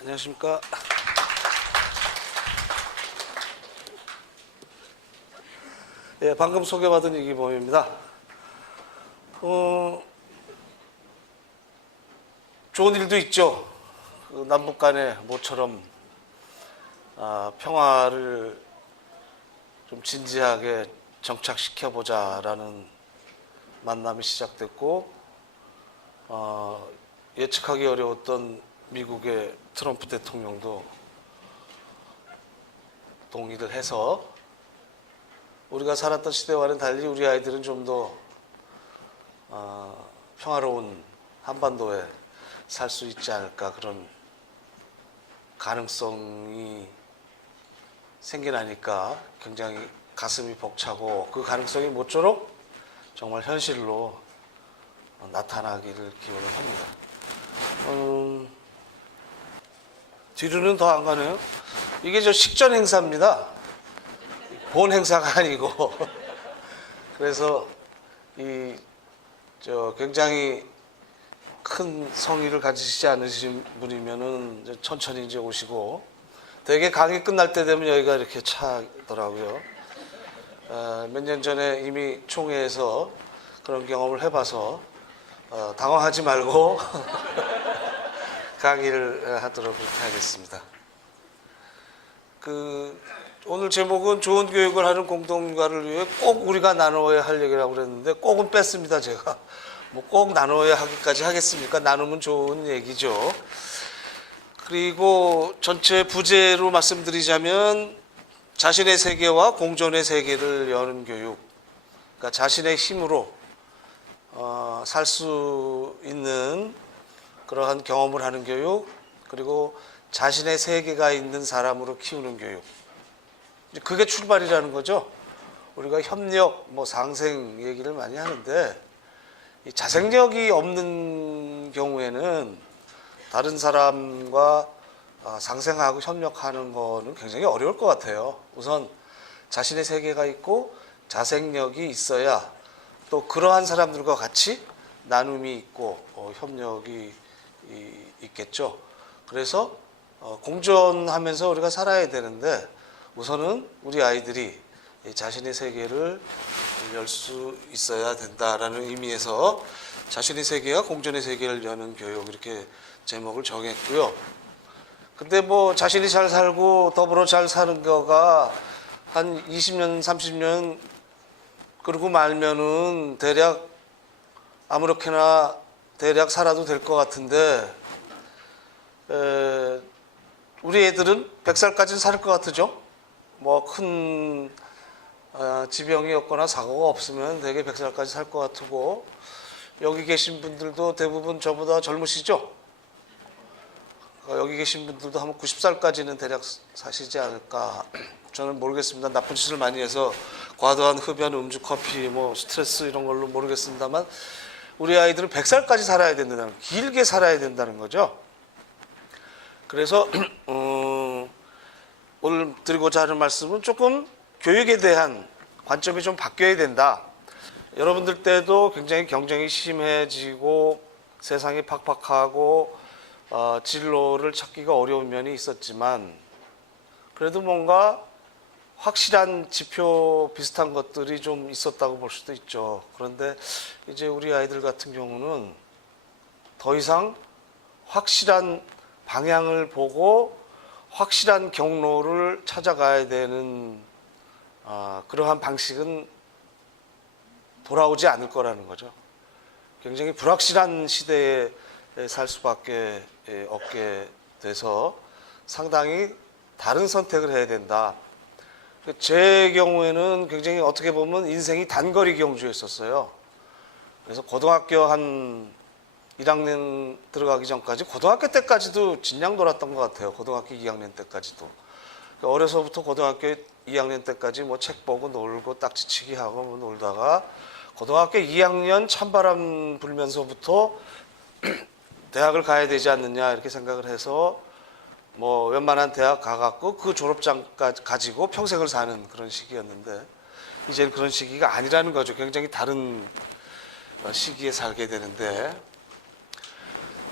안녕하십니까. 예, 방금 소개받은 이기범입니다. 좋은 일도 있죠. 그 남북 간에 모처럼 평화를 좀 진지하게 정착시켜보자라는 만남이 시작됐고, 예측하기 어려웠던 미국의 트럼프 대통령도 동의를 해서 우리가 살았던 시대와는 달리 우리 아이들은 좀 더 평화로운 한반도에 살 수 있지 않을까, 그런 가능성이 생겨나니까 굉장히 가슴이 벅차고, 그 가능성이 모쪼록 정말 현실로 나타나기를 기원을 합니다. 뒤로는 더 안 가네요. 이게 저 식전 행사입니다. 본 행사가 아니고. 그래서 굉장히 큰 성의를 가지시지 않으신 분이면은 이제 천천히 이제 오시고, 되게 강의 끝날 때 되면 여기가 이렇게 차더라고요. 몇 년 전에 이미 총회에서 그런 경험을 해봐서 당황하지 말고 강의를 하도록 그렇게 하겠습니다. 오늘 제목은 좋은 교육을 하는 공동육아를 위해 꼭 우리가 나눠야 할 얘기라고 그랬는데, 꼭은 뺐습니다, 제가. 뭐 꼭 나눠야 하기까지 하겠습니까? 나누면 좋은 얘기죠. 그리고 전체 부제로 말씀드리자면, 자신의 세계와 공존의 세계를 여는 교육. 그러니까 자신의 힘으로 살 수 있는 그러한 경험을 하는 교육, 그리고 자신의 세계가 있는 사람으로 키우는 교육. 그게 출발이라는 거죠. 우리가 협력, 상생 얘기를 많이 하는데, 이 자생력이 없는 경우에는 다른 사람과 상생하고 협력하는 거는 굉장히 어려울 것 같아요. 우선 자신의 세계가 있고 자생력이 있어야 또 그러한 사람들과 같이 나눔이 있고 협력이 있겠죠. 그래서 공존하면서 우리가 살아야 되는데, 우선은 우리 아이들이 자신의 세계를 열 수 있어야 된다라는 의미에서 자신의 세계와 공존의 세계를 여는 교육, 이렇게 제목을 정했고요. 근데 자신이 잘 살고 더불어 잘 사는 거가 한 20년, 30년 그러고 말면은 대략 아무렇게나 대략 살아도 될 것 같은데, 우리 애들은 100살까지는 살 것 같으죠? 큰 지병이 없거나 사고가 없으면 되게 100살까지 살 것 같고, 여기 계신 분들도 대부분 저보다 젊으시죠? 여기 계신 분들도 한 90살까지는 대략 사시지 않을까. 저는 모르겠습니다. 나쁜 짓을 많이 해서 과도한 흡연, 음주, 커피, 스트레스 이런 걸로 모르겠습니다만, 우리 아이들은 100살까지 살아야 된다는, 길게 살아야 된다는 거죠. 그래서 오늘 드리고자 하는 말씀은 조금 교육에 대한 관점이 좀 바뀌어야 된다. 여러분들 때도 굉장히 경쟁이 심해지고 세상이 팍팍하고 진로를 찾기가 어려운 면이 있었지만, 그래도 뭔가 확실한 지표 비슷한 것들이 좀 있었다고 볼 수도 있죠. 그런데 이제 우리 아이들 같은 경우는 더 이상 확실한 방향을 보고 확실한 경로를 찾아가야 되는 그러한 방식은 돌아오지 않을 거라는 거죠. 굉장히 불확실한 시대에 살 수밖에 없게 돼서 상당히 다른 선택을 해야 된다. 제 경우에는 굉장히 어떻게 보면 인생이 단거리 경주였었어요. 그래서 고등학교 한 1학년 들어가기 전까지, 고등학교 때까지도 진양 돌았던 것 같아요. 고등학교 2학년 때까지도. 어려서부터 고등학교 2학년 때까지 책 보고 놀고 딱지치기 하고 놀다가, 고등학교 2학년 찬바람 불면서부터 대학을 가야 되지 않느냐 이렇게 생각을 해서 웬만한 대학 가갖고 그 졸업장까지 가지고 평생을 사는 그런 시기였는데, 이제는 그런 시기가 아니라는 거죠. 굉장히 다른 시기에 살게 되는데,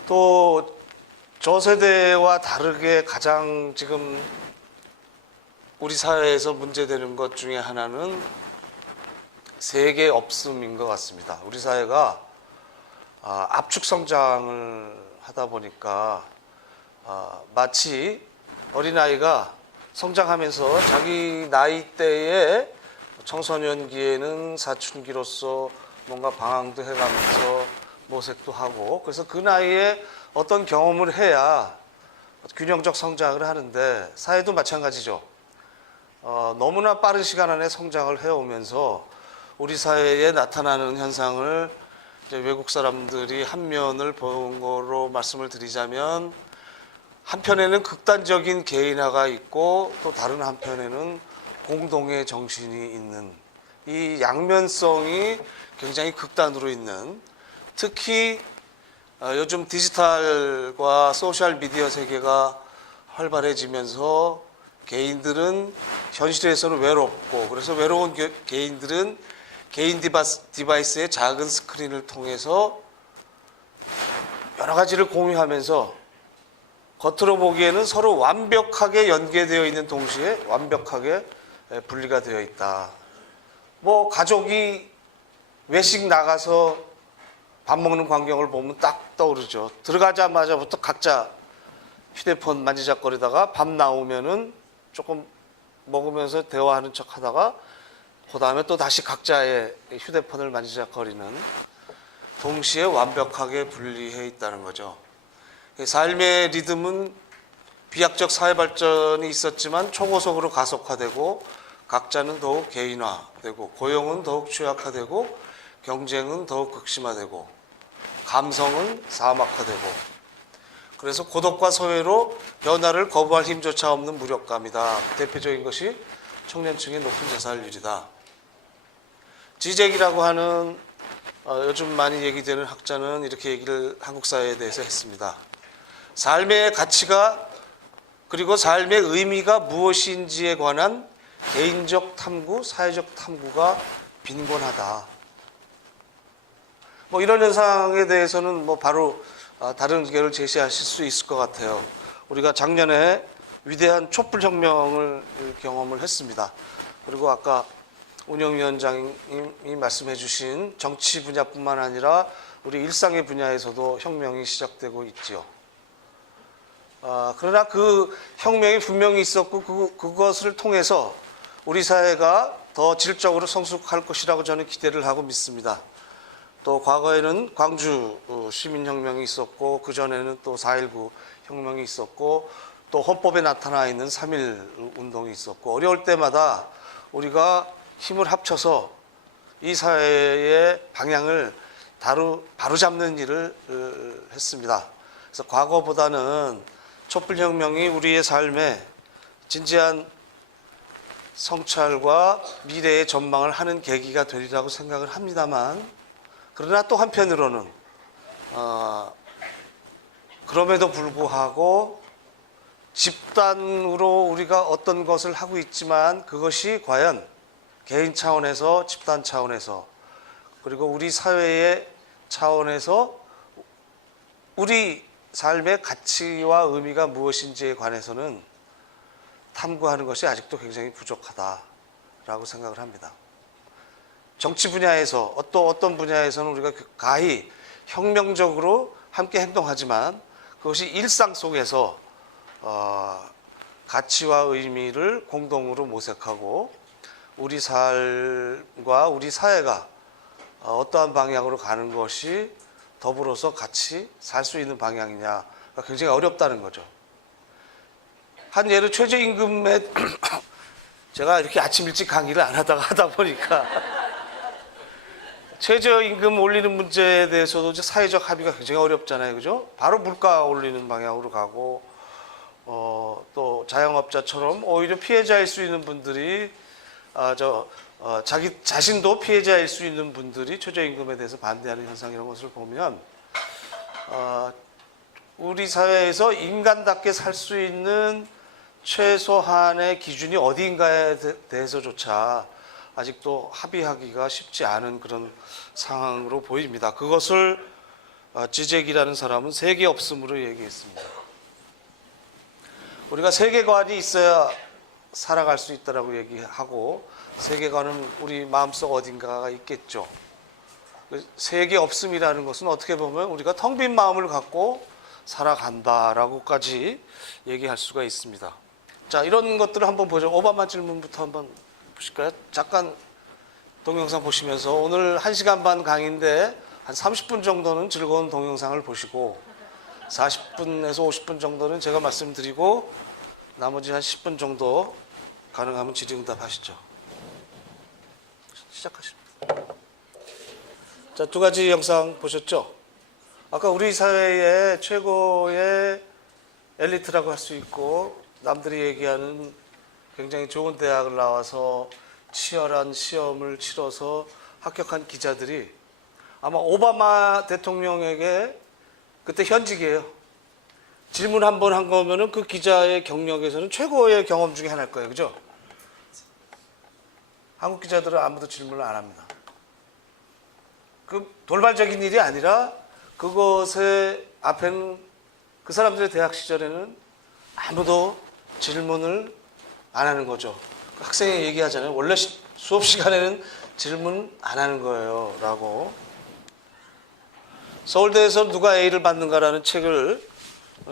또 저 세대와 다르게 가장 지금 우리 사회에서 문제되는 것 중에 하나는 세계 없음인 것 같습니다. 우리 사회가 압축 성장을 하다 보니까 마치 어린아이가 성장하면서 자기 나이대에 청소년기에는 사춘기로서 뭔가 방황도 해가면서 모색도 하고, 그래서 그 나이에 어떤 경험을 해야 균형적 성장을 하는데, 사회도 마찬가지죠. 너무나 빠른 시간 안에 성장을 해오면서 우리 사회에 나타나는 현상을 이제 외국 사람들이 한 면을 본 거로 말씀을 드리자면, 한편에는 극단적인 개인화가 있고 또 다른 한편에는 공동의 정신이 있는, 이 양면성이 굉장히 극단으로 있는, 특히 요즘 디지털과 소셜미디어 세계가 활발해지면서 개인들은 현실에서는 외롭고, 그래서 외로운 개인들은 개인 디바이스의 작은 스크린을 통해서 여러 가지를 공유하면서 겉으로 보기에는 서로 완벽하게 연계되어 있는 동시에 완벽하게 분리가 되어 있다. 뭐 가족이 외식 나가서 밥 먹는 광경을 보면 딱 떠오르죠. 들어가자마자부터 각자 휴대폰 만지작거리다가 밥 나오면은 조금 먹으면서 대화하는 척 하다가 그 다음에 또 다시 각자의 휴대폰을 만지작거리는, 동시에 완벽하게 분리해 있다는 거죠. 삶의 리듬은 비약적 사회 발전이 있었지만 초고속으로 가속화되고, 각자는 더욱 개인화되고, 고용은 더욱 취약화되고, 경쟁은 더욱 극심화되고, 감성은 사막화되고, 그래서 고독과 소외로 변화를 거부할 힘조차 없는 무력감이다. 대표적인 것이 청년층의 높은 자살률이다. 지젝이라고 하는 요즘 많이 얘기되는 학자는 이렇게 얘기를 한국 사회에 대해서 했습니다. 삶의 가치가, 그리고 삶의 의미가 무엇인지에 관한 개인적 탐구, 사회적 탐구가 빈곤하다. 뭐 이런 현상에 대해서는 뭐 바로 다른 의견을 제시하실 수 있을 것 같아요. 우리가 작년에 위대한 촛불혁명을 경험을 했습니다. 그리고 아까 운영위원장님이 말씀해 주신 정치 분야뿐만 아니라 우리 일상의 분야에서도 혁명이 시작되고 있지요. 그러나 그 혁명이 분명히 있었고, 그것을 통해서 우리 사회가 더 질적으로 성숙할 것이라고 저는 기대를 하고 믿습니다. 또 과거에는 광주 시민혁명이 있었고, 그전에는 또 4.19 혁명이 있었고, 또 헌법에 나타나 있는 3.1 운동이 있었고, 어려울 때마다 우리가 힘을 합쳐서 이 사회의 방향을 바로잡는 일을 했습니다. 그래서 과거보다는 촛불혁명이 우리의 삶에 진지한 성찰과 미래의 전망을 하는 계기가 되리라고 생각을 합니다만, 그러나 또 한편으로는 그럼에도 불구하고 집단으로 우리가 어떤 것을 하고 있지만, 그것이 과연 개인 차원에서, 집단 차원에서, 그리고 우리 사회의 차원에서 우리 삶의 가치와 의미가 무엇인지에 관해서는 탐구하는 것이 아직도 굉장히 부족하다라고 생각을 합니다. 정치 분야에서, 어떤 분야에서는 우리가 가히 혁명적으로 함께 행동하지만, 그것이 일상 속에서 가치와 의미를 공동으로 모색하고, 우리 삶과 우리 사회가 어떠한 방향으로 가는 것이 더불어서 같이 살 수 있는 방향이냐가 굉장히 어렵다는 거죠. 한 예로 최저임금에 제가 이렇게 아침 일찍 강의를 안 하다 보니까 최저임금 올리는 문제에 대해서도 이제 사회적 합의가 굉장히 어렵잖아요, 그죠? 바로 물가 올리는 방향으로 가고, 또 자영업자처럼 오히려 피해자일 수 있는 분들이 자기 자신도 피해자일 수 있는 분들이 최저임금에 대해서 반대하는 현상, 이런 것을 보면 우리 사회에서 인간답게 살 수 있는 최소한의 기준이 어디인가에 대해서조차 아직도 합의하기가 쉽지 않은 그런 상황으로 보입니다. 그것을 지젝이라는 사람은 세계 없음으로 얘기했습니다. 우리가 세계관이 있어야 살아갈 수 있다라고 얘기하고, 세계관은 우리 마음속 어딘가가 있겠죠. 세계 없음이라는 것은 어떻게 보면 우리가 텅 빈 마음을 갖고 살아간다라고까지 얘기할 수가 있습니다. 자, 이런 것들을 한번 보죠. 오바마 질문부터 한번 보실까요? 잠깐 동영상 보시면서 오늘 1시간 반 강의인데 한 30분 정도는 즐거운 동영상을 보시고 40분에서 50분 정도는 제가 말씀드리고 나머지 한 10분 정도 가능하면 질의응답 하시죠. 시작하십니다. 자, 두 가지 영상 보셨죠? 아까 우리 사회의 최고의 엘리트라고 할 수 있고 남들이 얘기하는 굉장히 좋은 대학을 나와서 치열한 시험을 치러서 합격한 기자들이 아마 오바마 대통령에게 그때 현직이에요. 질문 한 번 한 거면은 그 기자의 경력에서는 최고의 경험 중에 하나일 거예요. 그죠? 한국 기자들은 아무도 질문을 안 합니다. 그 돌발적인 일이 아니라 그것의 앞에는 그 사람들의 대학 시절에는 아무도 질문을 안 하는 거죠. 학생이 얘기하잖아요. 원래 수업 시간에는 질문 안 하는 거예요. 라고. 서울대에서 누가 A를 받는가라는 책을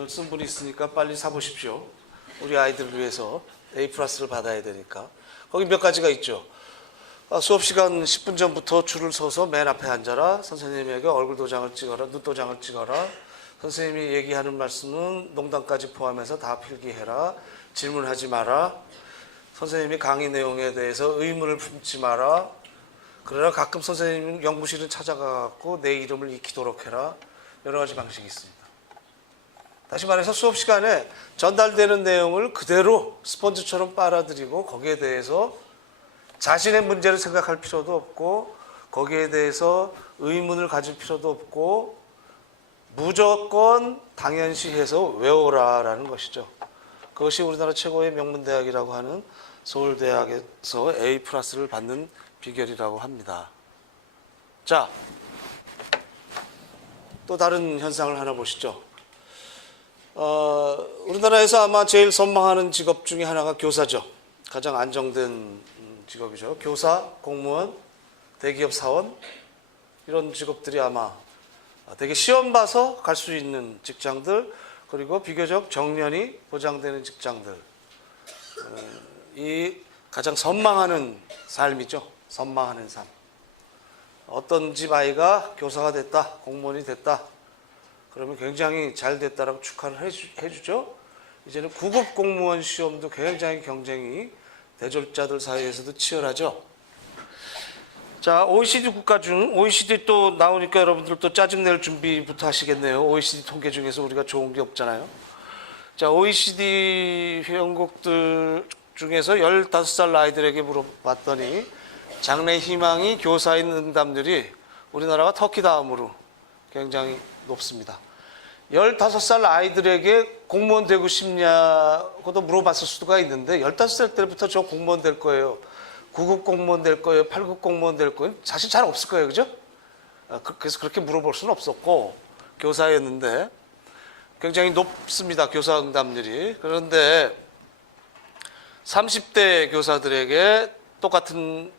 쓴 분이 있으니까 빨리 사보십시오. 우리 아이들을 위해서 A 플러스를 받아야 되니까. 거기 몇 가지가 있죠. 수업 시간 10분 전부터 줄을 서서 맨 앞에 앉아라. 선생님에게 얼굴 도장을 찍어라. 눈 도장을 찍어라. 선생님이 얘기하는 말씀은 농담까지 포함해서 다 필기해라. 질문하지 마라. 선생님이 강의 내용에 대해서 의문을 품지 마라. 그러나 가끔 선생님 연구실은 찾아가고 내 이름을 익히도록 해라. 여러 가지 방식이 있습니다. 다시 말해서 수업 시간에 전달되는 내용을 그대로 스펀지처럼 빨아들이고 거기에 대해서 자신의 문제를 생각할 필요도 없고 거기에 대해서 의문을 가질 필요도 없고 무조건 당연시해서 외워라라는 것이죠. 그것이 우리나라 최고의 명문대학이라고 하는 서울대학에서 A 플러스를 받는 비결이라고 합니다. 자, 또 다른 현상을 하나 보시죠. 우리나라에서 아마 제일 선망하는 직업 중에 하나가 교사죠. 가장 안정된 직업이죠. 교사, 공무원, 대기업 사원 이런 직업들이 아마 되게 시험 봐서 갈 수 있는 직장들 그리고 비교적 정년이 보장되는 직장들 이 가장 선망하는 삶이죠. 선망하는 삶. 어떤 집 아이가 교사가 됐다, 공무원이 됐다. 그러면 굉장히 잘 됐다라고 축하를 해주죠. 이제는 구급 공무원 시험도 굉장히 경쟁이 대졸자들 사이에서도 치열하죠. 자, OECD 국가 중 OECD 또 나오니까 여러분들 또 짜증낼 준비부터 하시겠네요. OECD 통계 중에서 우리가 좋은 게 없잖아요. 자, OECD 회원국들 중에서 15살 아이들에게 물어봤더니 장래 희망이 교사인 응답률이 우리나라가 터키 다음으로 굉장히 높습니다. 15살 아이들에게 공무원 되고 싶냐고도 물어봤을 수가 있는데 15살 때부터 저 공무원 될 거예요. 9급 공무원 될 거예요. 8급 공무원 될 거예요. 사실 잘 없을 거예요. 그죠? 그래서 그렇게 물어볼 수는 없었고 교사였는데 굉장히 높습니다. 교사 응답률이. 그런데 30대 교사들에게 똑같은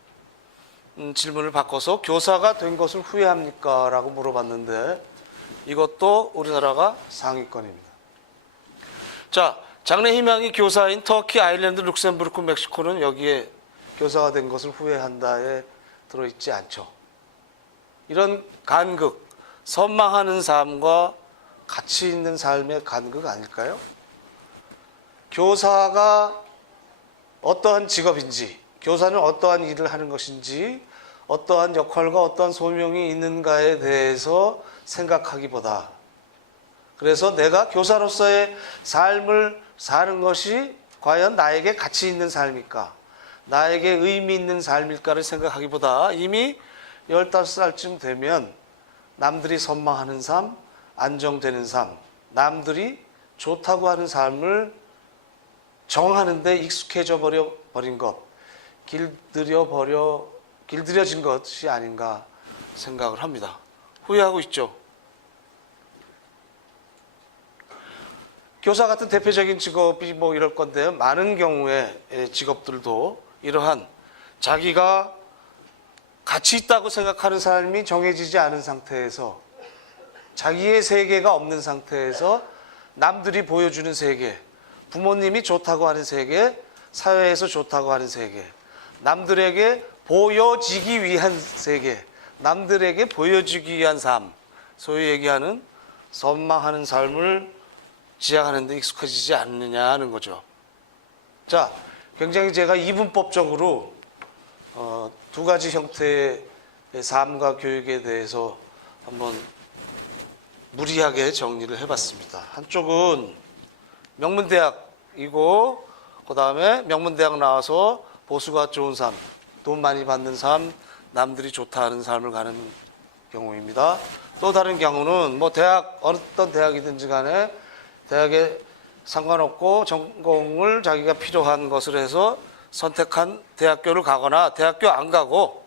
질문을 바꿔서 교사가 된 것을 후회합니까? 라고 물어봤는데 이것도 우리나라가 상위권입니다. 자, 장래 희망이 교사인 터키, 아일랜드, 룩셈부르크, 멕시코는 여기에 교사가 된 것을 후회한다에 들어있지 않죠. 이런 간극, 선망하는 삶과 가치 있는 삶의 간극 아닐까요? 교사가 어떠한 직업인지, 교사는 어떠한 일을 하는 것인지, 어떠한 역할과 어떠한 소명이 있는가에 대해서 생각하기보다 그래서 내가 교사로서의 삶을 사는 것이 과연 나에게 가치 있는 삶일까? 나에게 의미 있는 삶일까를 생각하기보다 이미 15살쯤 되면 남들이 선망하는 삶, 안정되는 삶, 남들이 좋다고 하는 삶을 정하는 데 익숙해져 버린 것, 길들여진 것이 아닌가 생각을 합니다. 후회하고 있죠. 교사 같은 대표적인 직업이 뭐 이럴 건데 많은 경우에 직업들도 이러한 자기가 가치 있다고 생각하는 삶이 정해지지 않은 상태에서 자기의 세계가 없는 상태에서 남들이 보여주는 세계, 부모님이 좋다고 하는 세계, 사회에서 좋다고 하는 세계, 남들에게 보여지기 위한 세계, 남들에게 보여주기 위한 삶, 소위 얘기하는 선망하는 삶을 지향하는 데 익숙해지지 않느냐 하는 거죠. 자, 굉장히 제가 이분법적으로 두 가지 형태의 삶과 교육에 대해서 한번 무리하게 정리를 해봤습니다. 한쪽은 명문대학이고 그 다음에 명문대학 나와서 보수가 좋은 삶, 돈 많이 받는 삶, 남들이 좋다 하는 삶을 가는 경우입니다. 또 다른 경우는 뭐 대학, 어떤 대학이든지 간에 대학에 상관없고 전공을 자기가 필요한 것을 해서 선택한 대학교를 가거나 대학교 안 가고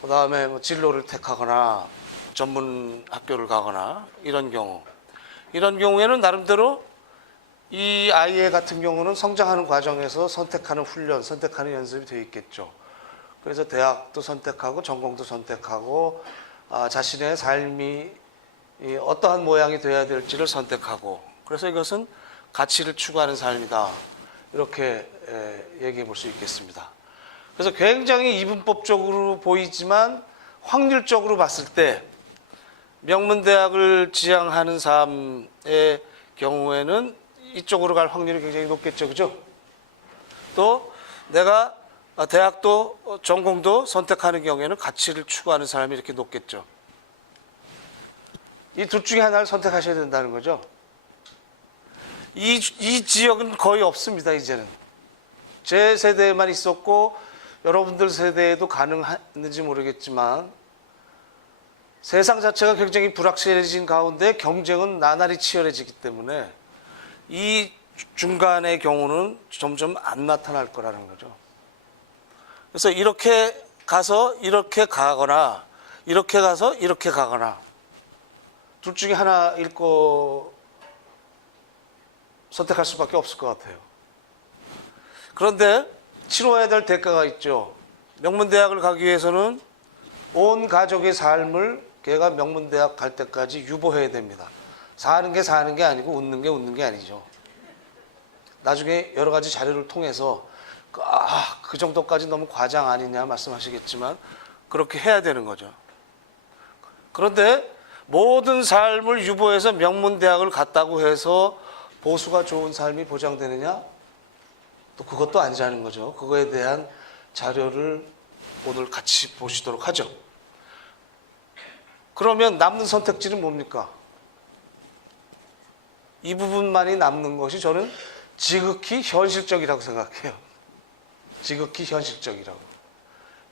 그 다음에 뭐 진로를 택하거나 전문 학교를 가거나 이런 경우. 이런 경우에는 나름대로 이 아이 같은 경우는 성장하는 과정에서 선택하는 훈련, 선택하는 연습이 되어 있겠죠. 그래서 대학도 선택하고 전공도 선택하고 자신의 삶이 어떠한 모양이 되어야 될지를 선택하고 그래서 이것은 가치를 추구하는 삶이다. 이렇게 얘기해 볼 수 있겠습니다. 그래서 굉장히 이분법적으로 보이지만 확률적으로 봤을 때 명문대학을 지향하는 삶의 경우에는 이쪽으로 갈 확률이 굉장히 높겠죠. 그죠? 또 내가 대학도 전공도 선택하는 경우에는 가치를 추구하는 사람이 이렇게 높겠죠. 이 둘 중에 하나를 선택하셔야 된다는 거죠. 이 지역은 거의 없습니다. 이제는 제 세대에만 있었고 여러분들 세대에도 가능했는지 모르겠지만 세상 자체가 굉장히 불확실해진 가운데 경쟁은 나날이 치열해지기 때문에 이 중간의 경우는 점점 안 나타날 거라는 거죠. 그래서 이렇게 가서 이렇게 가거나 이렇게 가서 이렇게 가거나 둘 중에 하나일 거 선택할 수밖에 없을 것 같아요. 그런데 치러야 될 대가가 있죠. 명문대학을 가기 위해서는 온 가족의 삶을 걔가 명문대학 갈 때까지 유보해야 됩니다. 사는 게 아니고 웃는 게 아니죠. 나중에 여러 가지 자료를 통해서 그 정도까지 너무 과장 아니냐 말씀하시겠지만 그렇게 해야 되는 거죠. 그런데 모든 삶을 유보해서 명문대학을 갔다고 해서 보수가 좋은 삶이 보장되느냐? 또 그것도 아니라는 거죠. 그거에 대한 자료를 오늘 같이 보시도록 하죠. 그러면 남는 선택지는 뭡니까? 이 부분만이 남는 것이 저는 지극히 현실적이라고 생각해요. 지극히 현실적이라고.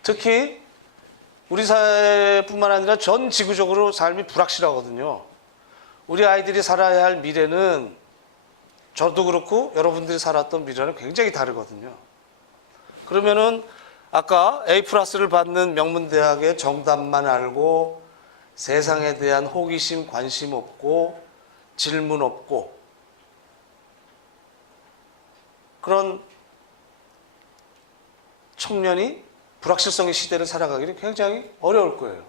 특히 우리 사회뿐만 아니라 전 지구적으로 삶이 불확실하거든요. 우리 아이들이 살아야 할 미래는 저도 그렇고 여러분들이 살았던 미래는 굉장히 다르거든요. 그러면은 아까 A+를 받는 명문대학의 정답만 알고 세상에 대한 호기심, 관심 없고 질문 없고 그런 청년이 불확실성의 시대를 살아가기는 굉장히 어려울 거예요.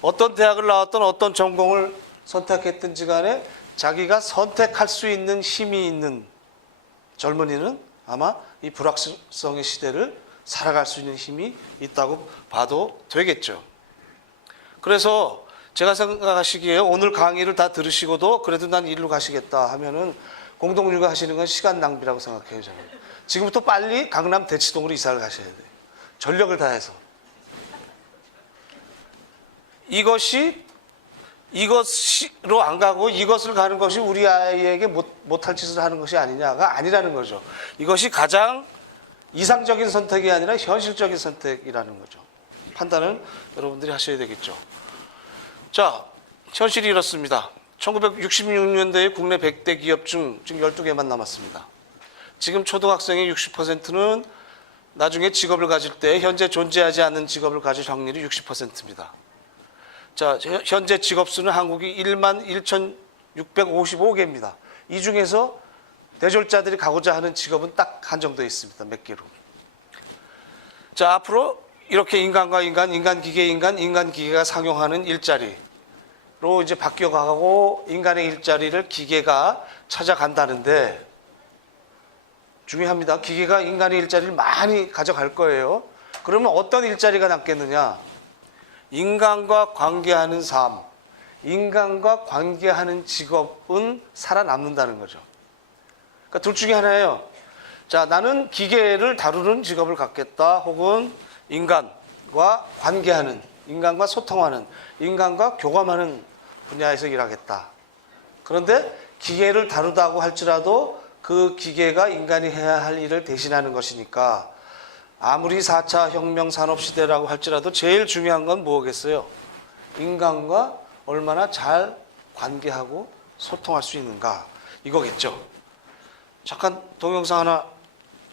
어떤 대학을 나왔던 어떤 전공을 선택했든지 간에 자기가 선택할 수 있는 힘이 있는 젊은이는 아마 이 불확실성의 시대를 살아갈 수 있는 힘이 있다고 봐도 되겠죠. 그래서 제가 생각하시기에 오늘 강의를 다 들으시고도 그래도 난 이리로 가시겠다 하면은 공동육아 하시는 건 시간 낭비라고 생각해요. 저는. 지금부터 빨리 강남 대치동으로 이사를 가셔야 돼요. 전력을 다해서. 이것으로 안 가고 이것을 가는 것이 우리 아이에게 못할 짓을 하는 것이 아니냐가 아니라는 거죠. 이것이 가장 이상적인 선택이 아니라 현실적인 선택이라는 거죠. 판단은 여러분들이 하셔야 되겠죠. 자, 현실이 이렇습니다. 1966년도에 국내 100대 기업 중 지금 12개만 남았습니다. 지금 초등학생의 60%는 나중에 직업을 가질 때 현재 존재하지 않는 직업을 가질 확률이 60%입니다. 자, 현재 직업 수는 한국이 11,655개입니다. 이 중에서 대졸자들이 가고자 하는 직업은 딱 한정되어 있습니다. 몇 개로. 자, 앞으로 이렇게 인간과 인간, 인간-기계, 인간-기계가 상용하는 일자리로 이제 바뀌어가고 인간의 일자리를 기계가 찾아간다는데 중요합니다. 기계가 인간의 일자리를 많이 가져갈 거예요. 그러면 어떤 일자리가 남겠느냐? 인간과 관계하는 삶, 인간과 관계하는 직업은 살아남는다는 거죠. 그러니까 둘 중에 하나예요. 자, 나는 기계를 다루는 직업을 갖겠다. 혹은 인간과 관계하는, 인간과 소통하는, 인간과 교감하는 분야에서 일하겠다. 그런데 기계를 다루다고 할지라도 그 기계가 인간이 해야 할 일을 대신하는 것이니까 아무리 4차 혁명 산업시대라고 할지라도 제일 중요한 건 뭐겠어요? 인간과 얼마나 잘 관계하고 소통할 수 있는가, 이거겠죠. 잠깐 동영상 하나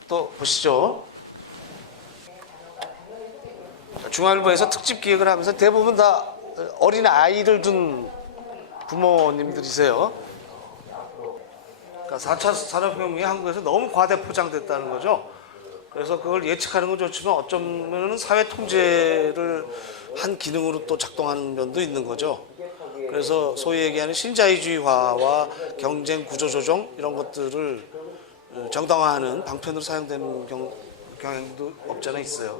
또 보시죠. 중앙일보에서 특집 기획을 하면서 대부분 다 어린 아이를 둔 부모님들이세요. 그러니까 4차 산업혁명이 한국에서 너무 과대 포장됐다는 거죠. 그래서 그걸 예측하는 건 좋지만 어쩌면 사회 통제를 한 기능으로 또 작동하는 면도 있는 거죠. 그래서 소위 얘기하는 신자유주의화와 경쟁 구조 조정 이런 것들을 정당화하는 방편으로 사용되는 경향도 없지 않아 있어요.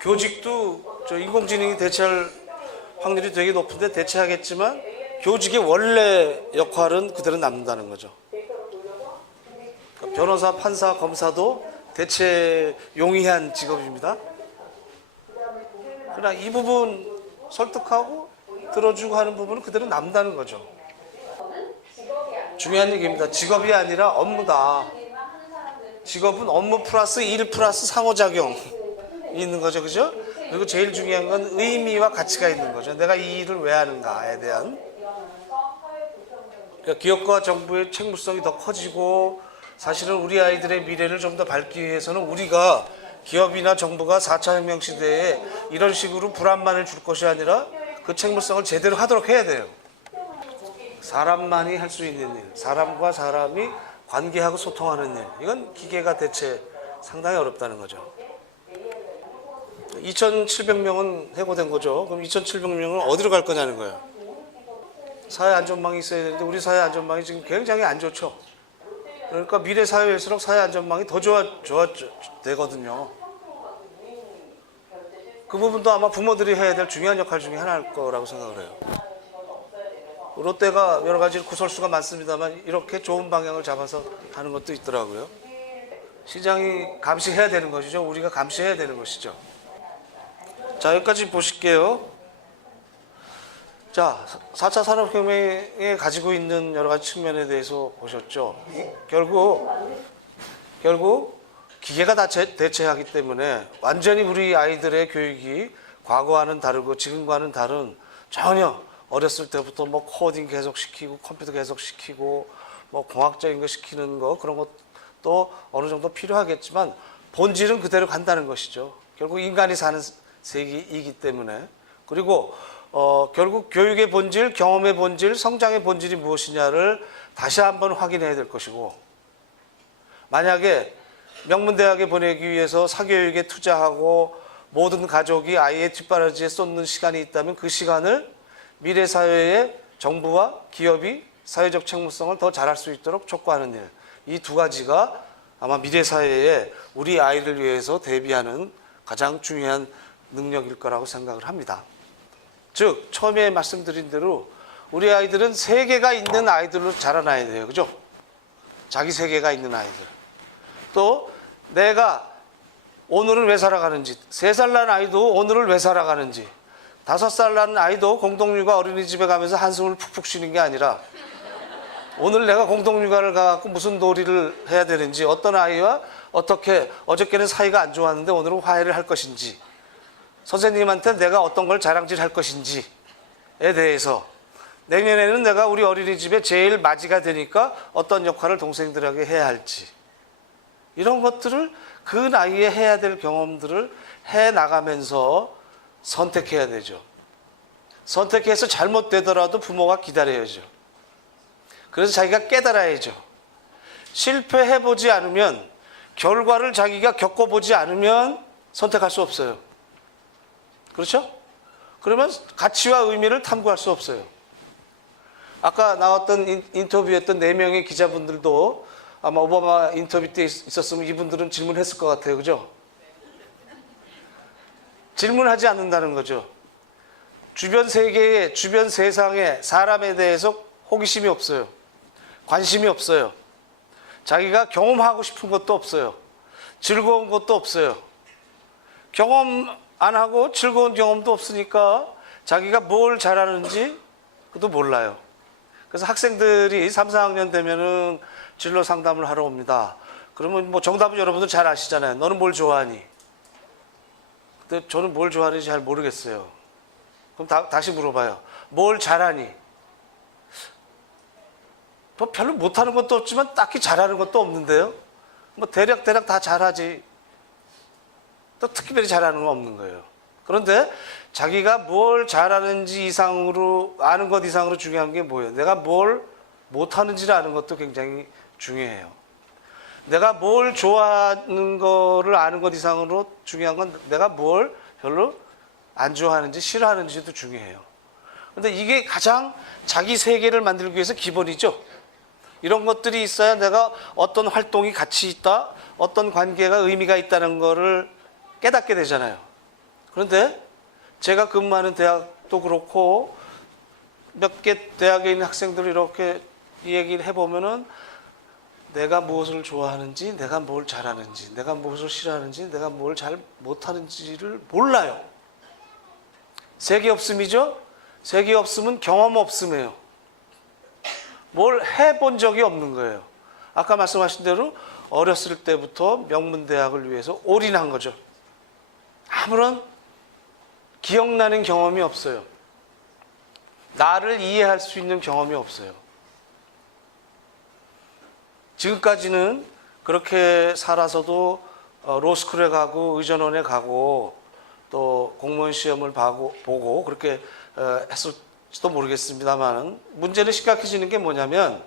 교직도 인공지능이 대체할 확률이 되게 높은데 대체하겠지만 교직의 원래 역할은 그대로 남는다는 거죠. 변호사, 판사, 검사도 대체 용이한 직업입니다. 그러나 이 부분 설득하고 들어주고 하는 부분은 그대로 남는다는 거죠. 중요한 얘기입니다. 직업이 아니라 업무다. 직업은 업무 플러스 일 플러스 상호작용이 있는 거죠. 그죠? 그리고 제일 중요한 건 의미와 가치가 있는 거죠. 내가 이 일을 왜 하는가에 대한. 그러니까 기업과 정부의 책무성이 더 커지고 사실은 우리 아이들의 미래를 좀 더 밝기 위해서는 우리가 기업이나 정부가 4차 혁명 시대에 이런 식으로 불안만을 줄 것이 아니라 그 책무성을 제대로 하도록 해야 돼요. 사람만이 할 수 있는 일, 사람과 사람이 관계하고 소통하는 일, 이건 기계가 대체 상당히 어렵다는 거죠. 2,700명은 해고된 거죠. 그럼 2,700명은 어디로 갈 거냐는 거예요. 사회 안전망이 있어야 되는데 우리 사회 안전망이 지금 굉장히 안 좋죠. 그러니까 미래 사회일수록 사회 안전망이 더 되거든요. 그 부분도 아마 부모들이 해야 될 중요한 역할 중에 하나일 거라고 생각을 해요. 롯데가 여러 가지 구설수가 많습니다만 이렇게 좋은 방향을 잡아서 하는 것도 있더라고요. 시장이 감시해야 되는 것이죠. 우리가 감시해야 되는 것이죠. 자, 여기까지 보실게요. 자, 4차 산업혁명에 가지고 있는 여러 가지 측면에 대해서 보셨죠. 결국 기계가 다 대체하기 때문에 완전히 우리 아이들의 교육이 과거와는 다르고 지금과는 다른, 전혀 어렸을 때부터 뭐 코딩 계속 시키고 컴퓨터 계속 시키고 뭐 공학적인 거 시키는 거, 그런 것도 어느 정도 필요하겠지만 본질은 그대로 간다는 것이죠. 결국 인간이 사는 세계이기 때문에. 그리고 결국 교육의 본질, 경험의 본질, 성장의 본질이 무엇이냐를 다시 한번 확인해야 될 것이고, 만약에 명문대학에 보내기 위해서 사교육에 투자하고 모든 가족이 아이의 뒷바라지에 쏟는 시간이 있다면 그 시간을 미래 사회의 정부와 기업이 사회적 책무성을 더 잘할 수 있도록 촉구하는 일, 이 두 가지가 아마 미래 사회에 우리 아이를 위해서 대비하는 가장 중요한 능력일 거라고 생각을 합니다. 즉 처음에 말씀드린 대로 우리 아이들은 세계가 있는 아이들로 자라나야 돼요. 그죠? 자기 세계가 있는 아이들. 또 내가 오늘을 왜 살아가는지, 3살 난 아이도 오늘을 왜 살아가는지, 5살 난 아이도 공동육아 어린이집에 가면서 한숨을 푹푹 쉬는 게 아니라 오늘 내가 공동육아를 가갖고 무슨 놀이를 해야 되는지, 어떤 아이와 어떻게, 어저께는 사이가 안 좋았는데 오늘은 화해를 할 것인지, 선생님한테 내가 어떤 걸 자랑질 할 것인지에 대해서, 내년에는 내가 우리 어린이집에 제일 맞이가 되니까 어떤 역할을 동생들에게 해야 할지, 이런 것들을 그 나이에 해야 될 경험들을 해 나가면서 선택해야 되죠. 선택해서 잘못되더라도 부모가 기다려야죠. 그래서 자기가 깨달아야죠. 실패해보지 않으면, 결과를 자기가 겪어보지 않으면 선택할 수 없어요. 그렇죠? 그러면 가치와 의미를 탐구할 수 없어요. 아까 나왔던 인터뷰했던 4명의 기자분들도 아마 오바마 인터뷰 때 있었으면 이분들은 질문했을 것 같아요. 그죠? 질문하지 않는다는 거죠. 주변 세계에, 주변 세상에 사람에 대해서 호기심이 없어요. 관심이 없어요. 자기가 경험하고 싶은 것도 없어요. 즐거운 것도 없어요. 경험 안 하고 즐거운 경험도 없으니까 자기가 뭘 잘하는지 그것도 몰라요. 그래서 학생들이 3, 4학년 되면은 진로 상담을 하러 옵니다. 그러면 뭐 정답은 여러분들 잘 아시잖아요. 너는 뭘 좋아하니? 근데 저는 뭘 좋아하는지 잘 모르겠어요. 그럼 다시 물어봐요. 뭘 잘하니? 뭐 별로 못하는 것도 없지만 딱히 잘하는 것도 없는데요. 뭐 대략 다 잘하지. 또 특별히 잘하는 건 없는 거예요. 그런데 자기가 뭘 잘하는지 이상으로, 아는 것 이상으로 중요한 게 뭐예요? 내가 뭘 못하는지를 아는 것도 굉장히 중요해요. 내가 뭘 좋아하는 거를 아는 것 이상으로 중요한 건 내가 뭘 별로 안 좋아하는지 싫어하는지도 중요해요. 그런데 이게 가장 자기 세계를 만들기 위해서 기본이죠. 이런 것들이 있어야 내가 어떤 활동이 가치 있다, 어떤 관계가 의미가 있다는 거를 깨닫게 되잖아요. 그런데 제가 근무하는 대학도 그렇고 몇 개 대학에 있는 학생들이 이렇게 얘기를 해보면은 내가 무엇을 좋아하는지, 내가 뭘 잘하는지, 내가 무엇을 싫어하는지, 내가 뭘 잘 못하는지를 몰라요. 세계 없음이죠? 세계 없음은 경험 없음이에요. 뭘 해본 적이 없는 거예요. 아까 말씀하신 대로 어렸을 때부터 명문대학을 위해서 올인한 거죠. 아무런 기억나는 경험이 없어요. 나를 이해할 수 있는 경험이 없어요. 지금까지는 그렇게 살아서도 로스쿨에 가고 의전원에 가고 또 공무원 시험을 보고 그렇게 했을지도 모르겠습니다만, 문제는 심각해지는 게 뭐냐면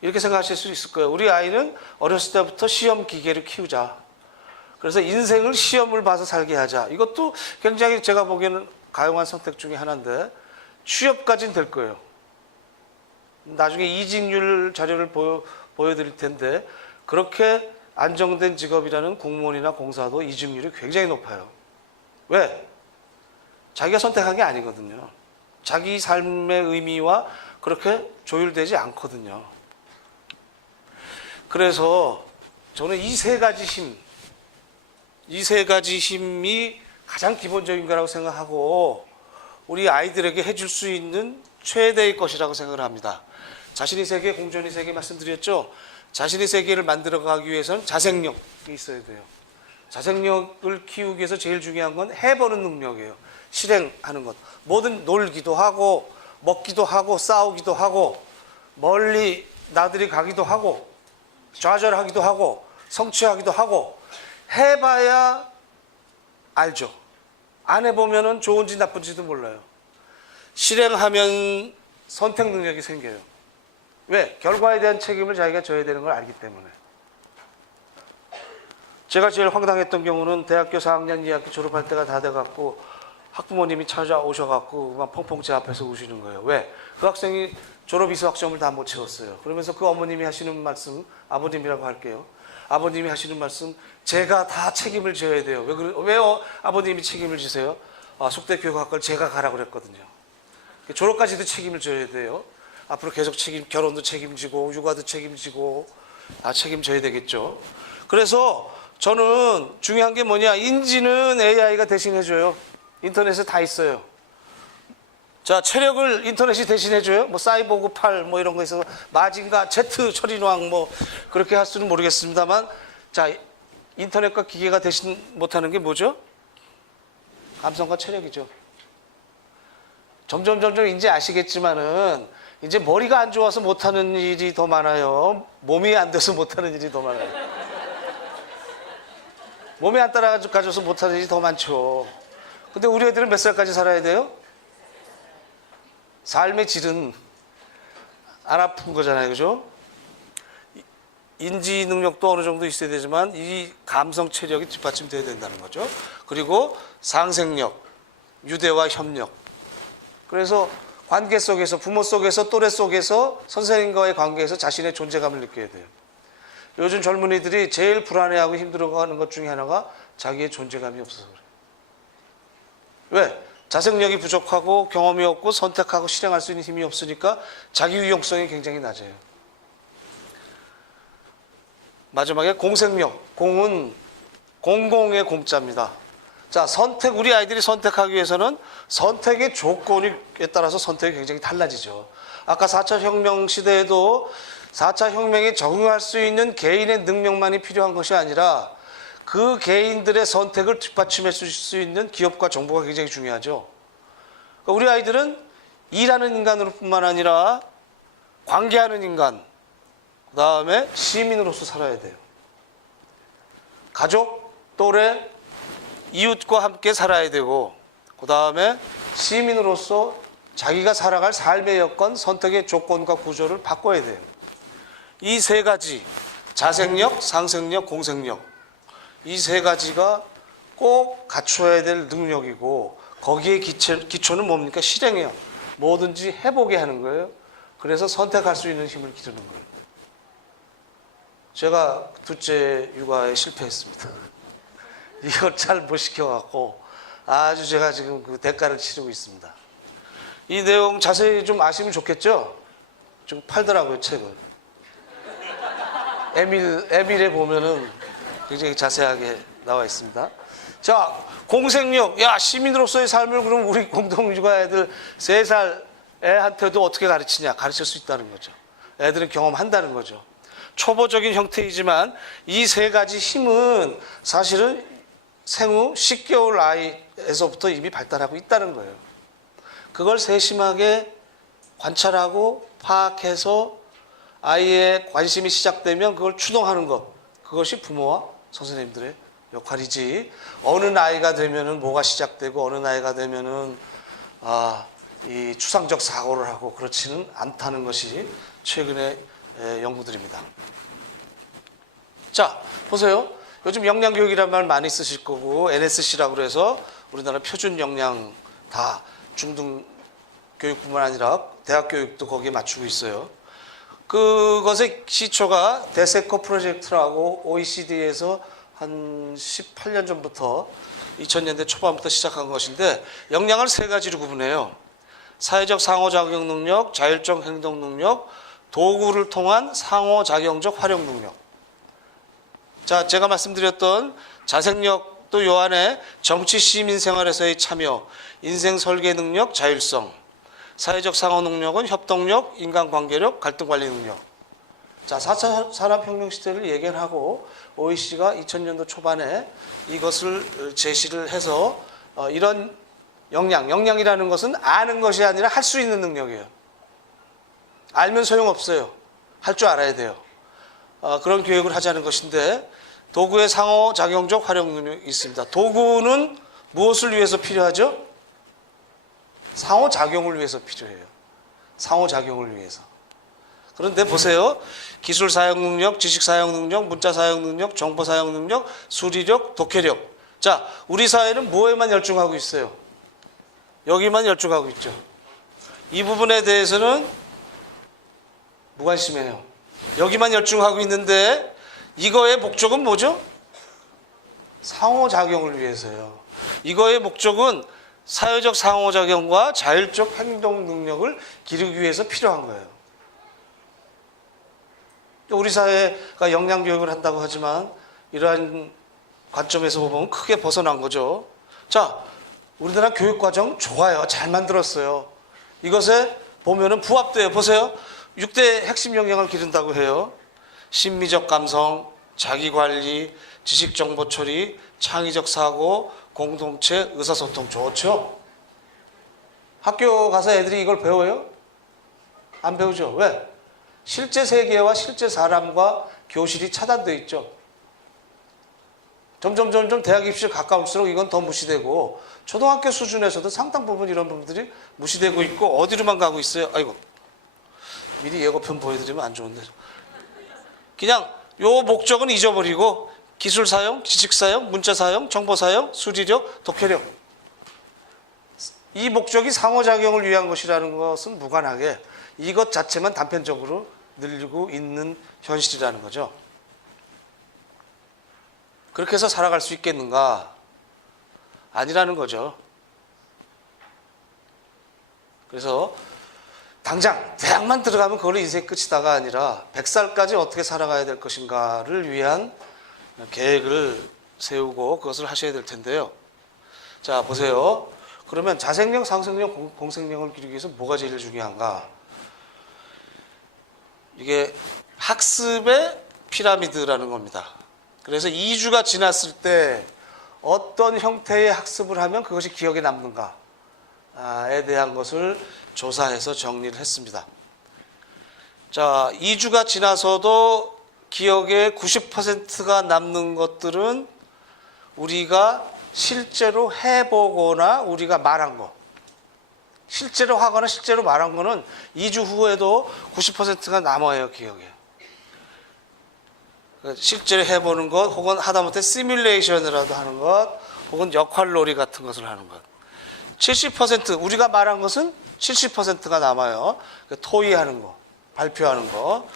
이렇게 생각하실 수 있을 거예요. 우리 아이는 어렸을 때부터 시험 기계를 키우자. 그래서 인생을 시험을 봐서 살게 하자. 이것도 굉장히 제가 보기에는 가용한 선택 중에 하나인데, 취업까지는 될 거예요. 나중에 이직률 자료를 보여드릴 텐데, 그렇게 안정된 직업이라는 공무원이나 공사도 이직률이 굉장히 높아요. 왜? 자기가 선택한 게 아니거든요. 자기 삶의 의미와 그렇게 조율되지 않거든요. 그래서 저는 이 세 가지 힘이 가장 기본적인 거라고 생각하고 우리 아이들에게 해줄 수 있는 최대의 것이라고 생각을 합니다. 자신의 세계, 공존의 세계 말씀드렸죠. 자신의 세계를 만들어가기 위해서는 자생력이 있어야 돼요. 자생력을 키우기 위해서 제일 중요한 건 해보는 능력이에요. 실행하는 것. 뭐든 놀기도 하고 먹기도 하고 싸우기도 하고 멀리 나들이 가기도 하고 좌절하기도 하고 성취하기도 하고 해봐야 알죠. 안 해보면 좋은지 나쁜지도 몰라요. 실행하면 선택 능력이 생겨요. 왜? 결과에 대한 책임을 자기가 져야 되는 걸 알기 때문에. 제가 제일 황당했던 경우는 대학교 4학년 2학기 졸업할 때가 다 돼갖고 학부모님이 찾아오셔갖고 막 펑펑 제 앞에서 우시는 거예요. 왜? 그 학생이 졸업 이수 학점을 다 못 채웠어요. 그러면서 그 어머님이 하시는 말씀, 아버님이라고 할게요. 아버님이 하시는 말씀, 제가 다 책임을 져야 돼요. 왜요? 아버님이 책임을 지세요? 속대교육학과를 제가 가라고 그랬거든요. 졸업까지도 책임을 져야 돼요. 앞으로 계속 결혼도 책임지고 육아도 책임지고 다 책임져야 되겠죠. 그래서 저는 중요한 게 뭐냐, 인지는 AI가 대신해줘요. 인터넷에 다 있어요. 자, 체력을 인터넷이 대신해줘요. 뭐 사이보그 8 뭐 이런 거 있어서 마징가 Z 철인왕 뭐 그렇게 할 수는 모르겠습니다만, 자, 인터넷과 기계가 대신 못하는 게 뭐죠? 감성과 체력이죠. 점점 이제 아시겠지만은 이제 머리가 안 좋아서 못하는 일이 더 많아요. 몸이 안 돼서 못하는 일이 더 많아요. 몸이 안 따라가줘서 못하는 일이 더 많죠. 근데 우리 애들은 몇 살까지 살아야 돼요? 삶의 질은 안 아픈 거잖아요. 그죠? 인지 능력도 어느 정도 있어야 되지만 이 감성 체력이 뒷받침돼야 된다는 거죠. 그리고 상생력, 유대와 협력. 그래서 관계 속에서, 부모 속에서, 또래 속에서, 선생님과의 관계에서 자신의 존재감을 느껴야 돼요. 요즘 젊은이들이 제일 불안해하고 힘들어하는 것 중에 하나가 자기의 존재감이 없어서 그래요. 왜? 자생력이 부족하고 경험이 없고 선택하고 실행할 수 있는 힘이 없으니까 자기 유용성이 굉장히 낮아요. 마지막에 공생력. 공은 공공의 공자입니다. 자, 선택, 우리 아이들이 선택하기 위해서는 선택의 조건에 따라서 선택이 굉장히 달라지죠. 아까 4차 혁명 시대에도 4차 혁명에 적응할 수 있는 개인의 능력만이 필요한 것이 아니라 그 개인들의 선택을 뒷받침해 줄 수 있는 기업과 정부가 굉장히 중요하죠. 우리 아이들은 일하는 인간으로 뿐만 아니라 관계하는 인간, 그 다음에 시민으로서 살아야 돼요. 가족, 또래, 이웃과 함께 살아야 되고, 그 다음에 시민으로서 자기가 살아갈 삶의 여건, 선택의 조건과 구조를 바꿔야 돼요. 이 세 가지, 자생력, 상생력, 공생력, 이 세 가지가 꼭 갖춰야 될 능력이고, 거기에 기초는 뭡니까? 실행이에요. 뭐든지 해보게 하는 거예요. 그래서 선택할 수 있는 힘을 기르는 거예요. 제가 둘째 육아에 실패했습니다. 이걸 잘 못 시켜갖고 아주 제가 지금 그 대가를 치르고 있습니다. 이 내용 자세히 좀 아시면 좋겠죠? 좀 팔더라고요, 책을. 에밀에 보면은 굉장히 자세하게 나와 있습니다. 자, 공생력. 야, 시민으로서의 삶을 그럼 우리 공동육아 애들 3살 애한테도 어떻게 가르치냐? 가르칠 수 있다는 거죠. 애들은 경험한다는 거죠. 초보적인 형태이지만 이 세 가지 힘은 사실은 생후 10개월 아이에서부터 이미 발달하고 있다는 거예요. 그걸 세심하게 관찰하고 파악해서 아이의 관심이 시작되면 그걸 추동하는 것, 그것이 부모와 선생님들의 역할이지, 어느 나이가 되면은 뭐가 시작되고 어느 나이가 되면은 이 추상적 사고를 하고 그렇지는 않다는 것이 최근의 연구들입니다. 자, 보세요. 요즘 영양교육이란 말 많이 쓰실 거고 NSC라고 해서 우리나라 표준 역량 다 중등교육뿐만 아니라 대학교육도 거기에 맞추고 있어요. 그것의 시초가 데세커 프로젝트라고 OECD에서 한 18년 전부터 2000년대 초반부터 시작한 것인데, 역량을 3가지로 구분해요. 사회적 상호작용 능력, 자율적 행동 능력, 도구를 통한 상호작용적 활용 능력. 자, 제가 말씀드렸던 자생력도 요 안에 정치 시민 생활에서의 참여, 인생 설계 능력, 자율성, 사회적 상호 능력은 협동력, 인간관계력, 갈등관리 능력. 자, 4차 산업혁명 시대를 예견하고 OECD가 2000년도 초반에 이것을 제시를 해서 이런 역량이라는 것은 아는 것이 아니라 할 수 있는 능력이에요. 알면 소용없어요. 할 줄 알아야 돼요. 그런 교육을 하자는 것인데, 도구의 상호작용적 활용 능력이 있습니다. 도구는 무엇을 위해서 필요하죠? 상호작용을 위해서 필요해요. 상호작용을 위해서. 그런데 보세요. 기술 사용 능력, 지식 사용 능력, 문자 사용 능력, 정보 사용 능력, 수리력, 독해력. 자, 우리 사회는 뭐에만 열중하고 있어요? 여기만 열중하고 있죠. 이 부분에 대해서는 무관심해요. 여기만 열중하고 있는데 이거의 목적은 뭐죠? 상호작용을 위해서요. 이거의 목적은 사회적 상호작용과 자율적 행동 능력을 기르기 위해서 필요한 거예요. 우리 사회가 역량교육을 한다고 하지만 이러한 관점에서 보면 크게 벗어난 거죠. 자, 우리나라 교육과정 좋아요. 잘 만들었어요. 이것에 보면은 부합돼요. 보세요. 6대 핵심 역량을 기른다고 해요. 심미적 감성, 자기관리, 지식정보 처리, 창의적 사고, 공동체, 의사소통. 좋죠? 학교 가서 애들이 이걸 배워요? 안 배우죠. 왜? 실제 세계와 실제 사람과 교실이 차단되어 있죠. 점점 대학 입시에 가까울수록 이건 더 무시되고 초등학교 수준에서도 상당 부분 이런 부분들이 무시되고 있고 어디로만 가고 있어요. 아이고 미리 예고편 보여드리면 안 좋은데 그냥 요 목적은 잊어버리고 기술 사용, 지식 사용, 문자 사용, 정보 사용, 수리력, 독해력 이 목적이 상호작용을 위한 것이라는 것은 무관하게 이것 자체만 단편적으로 늘리고 있는 현실이라는 거죠. 그렇게 해서 살아갈 수 있겠는가? 아니라는 거죠. 그래서 당장 대학만 들어가면 그걸로 인생 끝이다가 아니라 100살까지 어떻게 살아가야 될 것인가를 위한 계획을 세우고 그것을 하셔야 될 텐데요. 자, 보세요. 그러면 자생력, 상생력, 공생력을 기르기 위해서 뭐가 제일 중요한가? 이게 학습의 피라미드라는 겁니다. 그래서 2주가 지났을 때 어떤 형태의 학습을 하면 그것이 기억에 남는가에 대한 것을 조사해서 정리를 했습니다. 자, 2주가 지나서도 기억의 90%가 남는 것들은 우리가 실제로 해보거나 우리가 말한 거, 실제로 하거나 실제로 말한 거는 2주 후에도 90%가 남아요, 기억에. 실제로 해보는 것, 혹은 하다못해 시뮬레이션이라도 하는 것, 혹은 역할놀이 같은 것을 하는 것. 70% 우리가 말한 것은 70%가 남아요. 토의하는 거, 발표하는 거.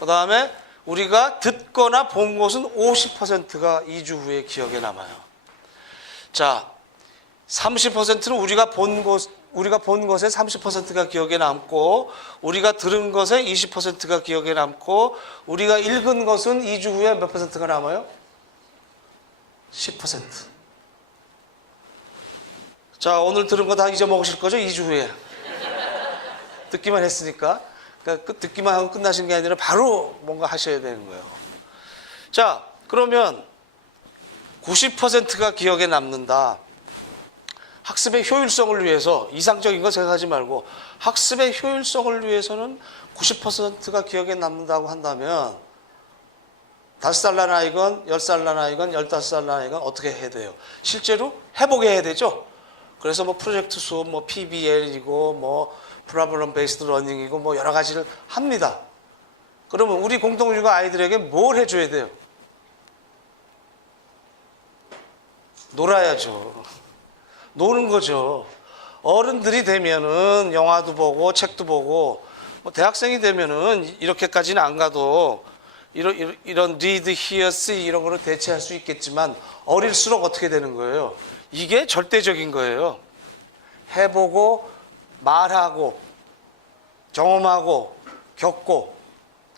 그 다음에 우리가 듣거나 본 것은 50%가 2주 후에 기억에 남아요. 자, 30%는 우리가 본 것의 30%가 기억에 남고 우리가 들은 것의 20%가 기억에 남고 우리가 읽은 것은 2주 후에 몇 퍼센트가 남아요? 10%. 자, 오늘 들은 거 다 잊어먹으실 거죠? 2주 후에. 듣기만 했으니까. 그러니까 듣기만 하고 끝나신 게 아니라 바로 뭔가 하셔야 되는 거예요. 자, 그러면 90%가 기억에 남는다. 학습의 효율성을 위해서 이상적인 거 생각하지 말고 학습의 효율성을 위해서는 90%가 기억에 남는다고 한다면 5살 난 아이건 10살 난 아이건 15살 난 아이건 어떻게 해야 돼요? 실제로 해보게 해야 되죠. 그래서 뭐 프로젝트 수업, 뭐 PBL이고 뭐 프로블럼 베이스드 러닝이고 뭐 여러 가지를 합니다. 그러면 우리 공동육아 아이들에게 뭘 해줘야 돼요? 놀아야죠. 노는 거죠. 어른들이 되면은 영화도 보고 책도 보고 뭐 대학생이 되면은 이렇게까지는 안 가도 이런 read, hear, see 이런 거를 대체할 수 있겠지만 어릴수록 어떻게 되는 거예요? 이게 절대적인 거예요. 해보고 말하고 경험하고 겪고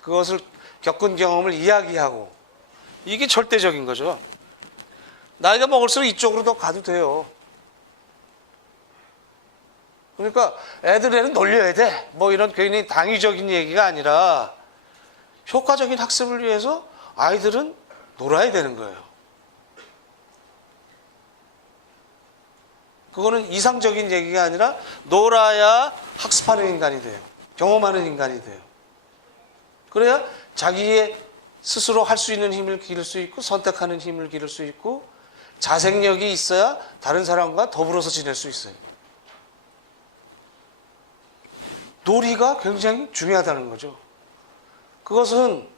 그것을 겪은 경험을 이야기하고 이게 절대적인 거죠. 나이가 먹을수록 이쪽으로 더 가도 돼요. 그러니까 애들에는 놀려야 돼. 뭐 이런 괜히 당위적인 얘기가 아니라 효과적인 학습을 위해서 아이들은 놀아야 되는 거예요. 그거는 이상적인 얘기가 아니라 놀아야 학습하는 인간이 돼요. 경험하는 인간이 돼요. 그래야 자기의 스스로 할 수 있는 힘을 기를 수 있고 선택하는 힘을 기를 수 있고 자생력이 있어야 다른 사람과 더불어서 지낼 수 있어요. 놀이가 굉장히 중요하다는 거죠. 그것은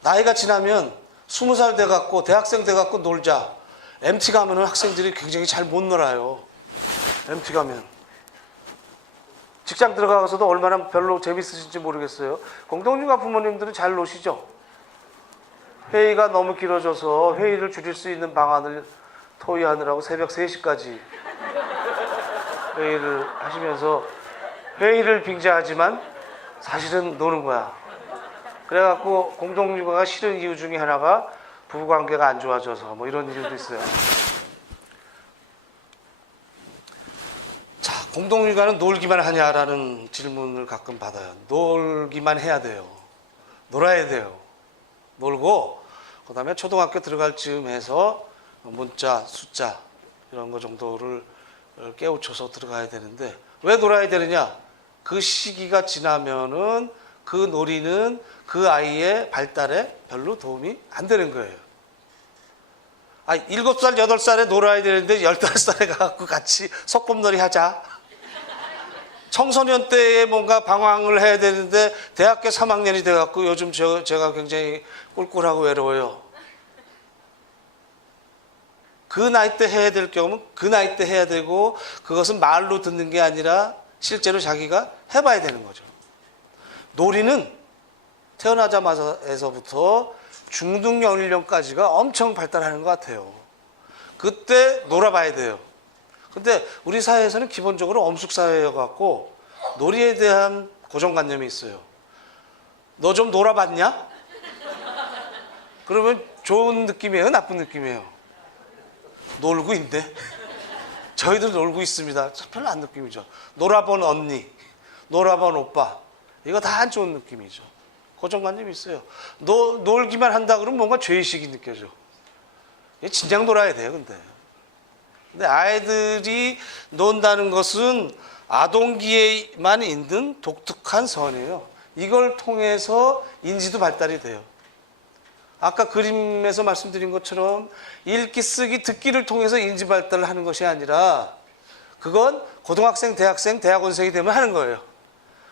나이가 지나면 20살 돼갖고 대학생 돼갖고 놀자. MT 가면은 학생들이 굉장히 잘 못 놀아요. MT 가면. 직장 들어가서도 얼마나 별로 재밌으신지 모르겠어요. 공동육아 부모님들은 잘 노시죠? 회의가 너무 길어져서 회의를 줄일 수 있는 방안을 토의하느라고 새벽 3시까지 회의를 하시면서 회의를 빙자하지만 사실은 노는 거야. 그래갖고 공동육아가 싫은 이유 중에 하나가 부부관계가 안 좋아져서 뭐 이런 이유도 있어요. 자, 공동육아는 놀기만 하냐라는 질문을 가끔 받아요. 놀기만 해야 돼요. 놀아야 돼요. 놀고 그 다음에 초등학교 들어갈 즈음 해서 문자, 숫자 이런 거 정도를 깨우쳐서 들어가야 되는데 왜 놀아야 되느냐? 그 시기가 지나면은 그 놀이는 그 아이의 발달에 별로 도움이 안 되는 거예요. 7살, 8살에 놀아야 되는데 15살에 가갖고 같이 소꿉놀이 하자. 청소년 때에 뭔가 방황을 해야 되는데 대학교 3학년이 돼갖고 요즘 제가 굉장히 꿀꿀하고 외로워요. 그 나이 때 해야 될 경우는 그 나이 때 해야 되고, 그것은 말로 듣는 게 아니라 실제로 자기가 해봐야 되는 거죠. 놀이는 태어나자마자에서부터 중등 연령까지가 엄청 발달하는 것 같아요. 그때 놀아봐야 돼요. 근데 우리 사회에서는 기본적으로 엄숙사회여갖고 놀이에 대한 고정관념이 있어요. 너 좀 놀아봤냐? 그러면 좋은 느낌이에요, 나쁜 느낌이에요? 놀고 있네. 저희들 놀고 있습니다. 별로 안 느낌이죠. 놀아본 언니, 놀아본 오빠, 이거 다 안 좋은 느낌이죠. 고정관념이 있어요. 놀기만 한다 그러면 뭔가 죄의식이 느껴져. 진작 놀아야 돼요, 근데 아이들이 논다는 것은 아동기에만 있는 독특한 선이에요. 이걸 통해서 인지도 발달이 돼요. 아까 그림에서 말씀드린 것처럼 읽기, 쓰기, 듣기를 통해서 인지 발달을 하는 것이 아니라 그건 고등학생, 대학생, 대학원생이 되면 하는 거예요.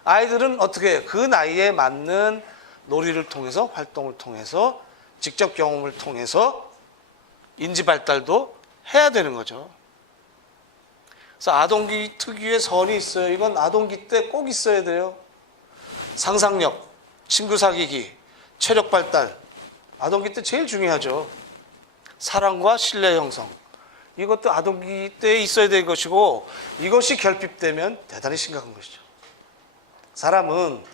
아이들은 어떻게 해요? 그 나이에 맞는 놀이를 통해서, 활동을 통해서, 직접 경험을 통해서 인지 발달도 해야 되는 거죠. 그래서 아동기 특유의 선이 있어요. 이건 아동기 때 꼭 있어야 돼요. 상상력, 친구 사귀기, 체력 발달. 아동기 때 제일 중요하죠. 사랑과 신뢰 형성. 이것도 아동기 때 있어야 될 것이고, 이것이 결핍되면 대단히 심각한 것이죠. 사람은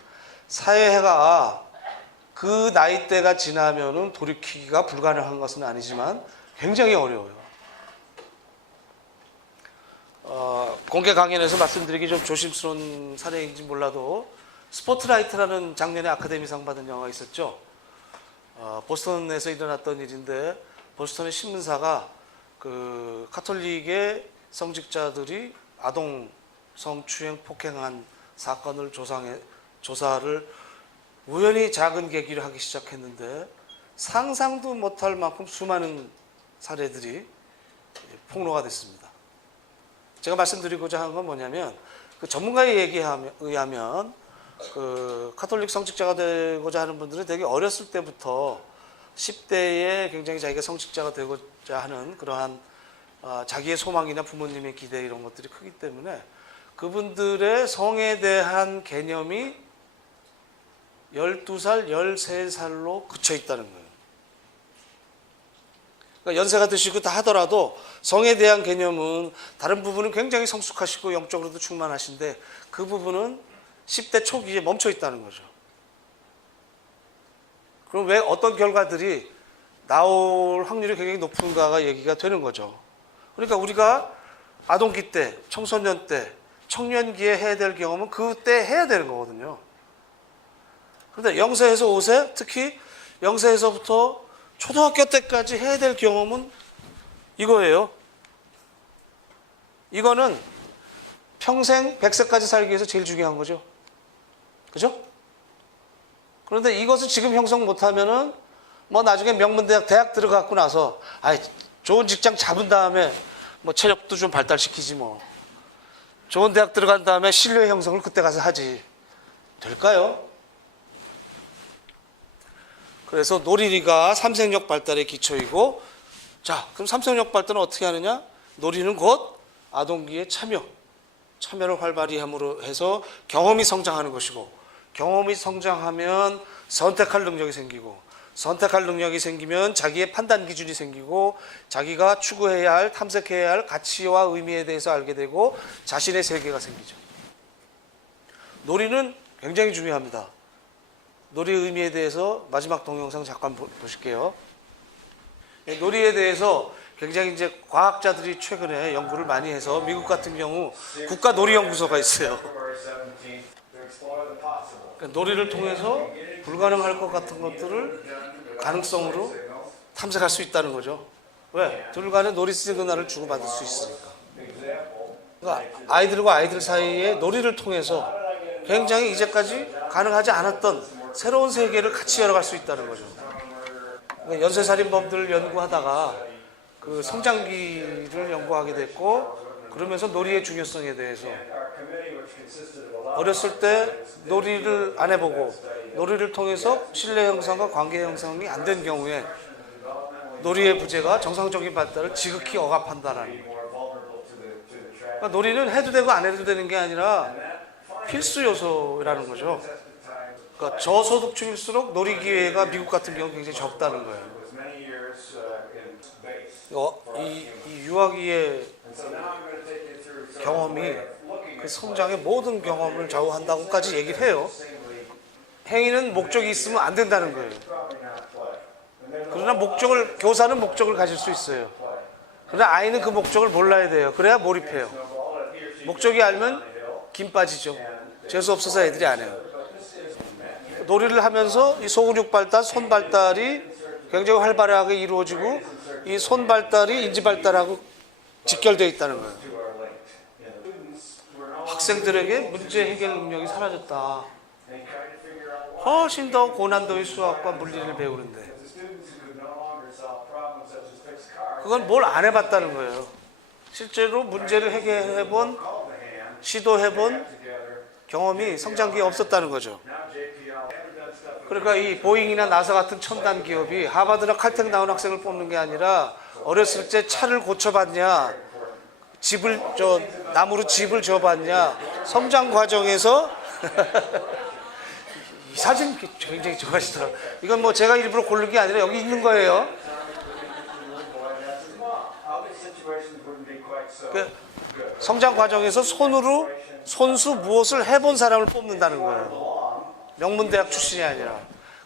사회가 그 나이대가 지나면은 돌이키기가 불가능한 것은 아니지만 굉장히 어려워요. 공개 강연에서 말씀드리기 좀 조심스러운 사례인지 몰라도 스포트라이트라는 작년에 아카데미상 받은 영화가 있었죠. 보스턴에서 일어났던 일인데, 보스턴의 신문사가 그 카톨릭의 성직자들이 아동 성추행 폭행한 사건을 조사를 우연히 작은 계기로 하기 시작했는데, 상상도 못할 만큼 수많은 사례들이 폭로가 됐습니다. 제가 말씀드리고자 하는 건 뭐냐면, 그 전문가의 얘기에 의하면 그 카톨릭 성직자가 되고자 하는 분들은 되게 어렸을 때부터 10대에 굉장히 자기가 성직자가 되고자 하는 그러한 자기의 소망이나 부모님의 기대, 이런 것들이 크기 때문에 그분들의 성에 대한 개념이 12살, 13살로 그쳐 있다는 거예요. 그러니까 연세가 드시고 다 하더라도 성에 대한 개념은 다른 부분은 굉장히 성숙하시고 영적으로도 충만하신데 그 부분은 10대 초기에 멈춰 있다는 거죠. 그럼 왜 어떤 결과들이 나올 확률이 굉장히 높은가가 얘기가 되는 거죠. 그러니까 우리가 아동기 때, 청소년 때, 청년기에 해야 될 경험은 그때 해야 되는 거거든요. 그런데 0세에서 5세, 특히 0세에서부터 초등학교 때까지 해야 될 경험은 이거예요. 이거는 평생 100세까지 살기 위해서 제일 중요한 거죠. 그죠? 그런데 이것을 지금 형성 못하면은 뭐 나중에 명문대학, 대학 들어가고 나서 좋은 직장 잡은 다음에 뭐 체력도 좀 발달시키지 뭐. 좋은 대학 들어간 다음에 신뢰 형성을 그때 가서 하지. 될까요? 그래서 놀이가 삼색력 발달의 기초이고, 자, 그럼 삼색력 발달은 어떻게 하느냐? 놀이는 곧 아동기의 참여를 활발히 함으로 해서 경험이 성장하는 것이고, 경험이 성장하면 선택할 능력이 생기고, 선택할 능력이 생기면 자기의 판단 기준이 생기고, 자기가 추구해야 할, 탐색해야 할 가치와 의미에 대해서 알게 되고 자신의 세계가 생기죠. 놀이는 굉장히 중요합니다. 놀이의 의미에 대해서 마지막 동영상 잠깐 보실게요. 놀이에 대해서 굉장히 이제 과학자들이 최근에 연구를 많이 해서 미국 같은 경우 국가놀이연구소가 있어요. 그러니까 놀이를 통해서 불가능할 것 같은 것들을 가능성으로 탐색할 수 있다는 거죠. 왜? 둘 간에 놀이 시그널을 주고받을 수 있으니까. 그러니까 아이들과 아이들 사이에 놀이를 통해서 굉장히 이제까지 가능하지 않았던 새로운 세계를 같이 열어갈 수 있다는 거죠. 그러니까 연쇄살인범들 연구하다가 그 성장기를 연구하게 됐고, 그러면서 놀이의 중요성에 대해서 어렸을 때 놀이를 안 해보고 놀이를 통해서 신뢰 형성과 관계 형성이 안 된 경우에 놀이의 부재가 정상적인 발달을 지극히 억압한다라는 거예요. 그러니까 놀이는 해도 되고 안 해도 되는 게 아니라 필수 요소라는 거죠. 그러니까 저소득층일수록 놀이 기회가 미국 같은 경우 굉장히 적다는 거예요. 이 유아기의 경험이 그 성장의 모든 경험을 좌우한다고까지 얘기를 해요. 행위는 목적이 있으면 안 된다는 거예요. 그러나 교사는 목적을 가질 수 있어요. 그러나 아이는 그 목적을 몰라야 돼요. 그래야 몰입해요. 목적이 알면 김 빠지죠. 재수 없어서 애들이 안 해요. 놀이를 하면서 이 소근육 발달, 손 발달이 굉장히 활발하게 이루어지고 이 손 발달이 인지 발달하고 직결되어 있다는 거예요. 학생들에게 문제 해결 능력이 사라졌다. 훨씬 더 고난도의 수학과 물리를 배우는데 그건 뭘 안 해봤다는 거예요. 실제로 문제를 해결해본, 시도해본 경험이 성장기에 없었다는 거죠. 그러니까 이 보잉이나 나사 같은 첨단 기업이 하버드나 칼텍 나온 학생을 뽑는 게 아니라 어렸을 때 차를 고쳐봤냐, 나무로 집을 지어봤냐, 성장 과정에서 이 사진 굉장히 좋아하시더라고요. 이건 뭐 제가 일부러 고른 게 아니라 여기 있는 거예요. 그 성장 과정에서 손수 무엇을 해본 사람을 뽑는다는 거예요. 명문대학 출신이 아니라.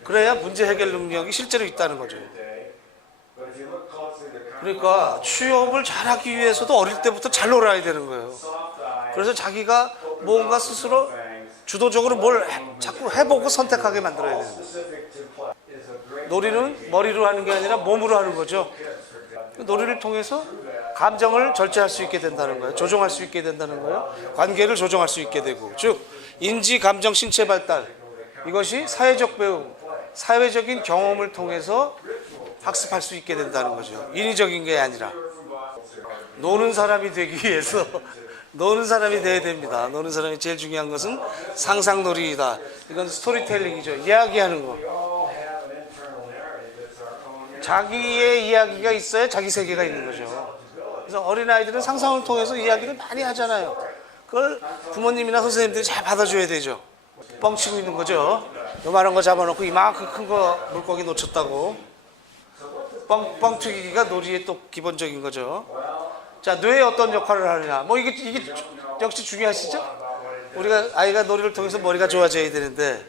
그래야 문제 해결 능력이 실제로 있다는 거죠. 그러니까 취업을 잘하기 위해서도 어릴 때부터 잘 놀아야 되는 거예요. 그래서 자기가 뭔가 스스로 주도적으로 뭘 자꾸 해보고 선택하게 만들어야 되는 거예요. 놀이는 머리로 하는 게 아니라 몸으로 하는 거죠. 놀이를 통해서 감정을 절제할 수 있게 된다는 거예요. 조종할 수 있게 된다는 거예요. 관계를 조종할 수 있게 되고, 즉 인지, 감정, 신체 발달, 이것이 사회적 배움, 사회적인 경험을 통해서 학습할 수 있게 된다는 거죠. 인위적인 게 아니라. 노는 사람이 되기 위해서 노는 사람이 돼야 됩니다. 노는 사람이 제일 중요한 것은 상상놀이이다. 이건 스토리텔링이죠. 이야기하는 거. 자기의 이야기가 있어야 자기 세계가 있는 거죠. 그래서 어린아이들은 상상을 통해서 이야기를 많이 하잖아요. 그걸 부모님이나 선생님들이 잘 받아줘야 되죠. 뻥치고 있는 거죠. 요만한 거 잡아놓고 이만큼 큰 거 물고기 놓쳤다고. 뻥튀기가 놀이의 또 기본적인 거죠. 자, 뇌에 어떤 역할을 하느냐. 뭐 이게 역시 중요하시죠? 아이가 놀이를 통해서 머리가 좋아져야 되는데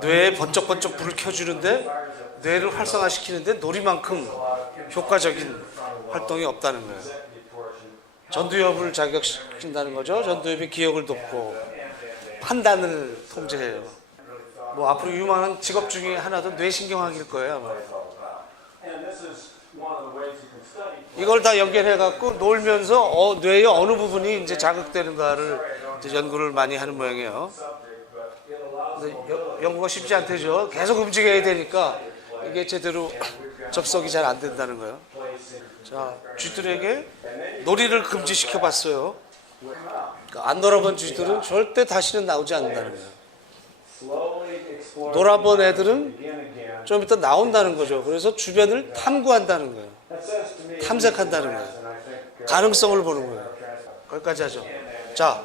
뇌에 번쩍번쩍 불을 켜주는데 뇌를 활성화시키는데 놀이만큼 효과적인 활동이 없다는 거예요. 전두엽을 자극시킨다는 거죠. 전두엽이 기억을 돕고 판단을 통제해요. 뭐 앞으로 유망한 직업 중에 하나도 뇌신경학일 거예요. 아마. 이걸 다 연결해 갖고 놀면서 뇌의 어느 부분이 이제 자극되는가를 이제 연구를 많이 하는 모양이에요. 근데 연구가 쉽지 않대죠. 계속 움직여야 되니까 이게 제대로 접속이 잘 안 된다는 거예요. 자, 쥐들에게 놀이를 금지시켜 봤어요. 그러니까 안 놀아본 쥐들은 절대 다시는 나오지 않는다는 거예요. 놀아본 애들은 좀 이따 나온다는 거죠. 그래서 주변을 탐구한다는 거예요. 탐색한다는 거예요. 가능성을 보는 거예요. 거기까지 하죠. 자,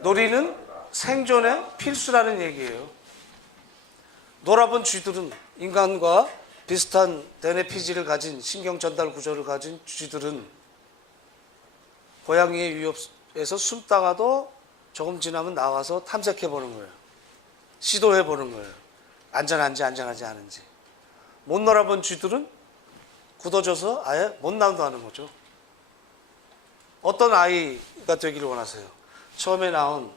놀이는 생존의 필수라는 얘기예요. 놀아본 쥐들은 인간과 비슷한 대뇌 피지를 가진 신경 전달 구조를 가진 쥐들은 고양이의 위협에서 숨다가도 조금 지나면 나와서 탐색해 보는 거예요. 시도해 보는 거예요. 안전한지 안전하지 않은지. 못 놀아본 쥐들은 굳어져서 아예 못 나온다 하는 거죠. 어떤 아이가 되기를 원하세요? 처음에 나온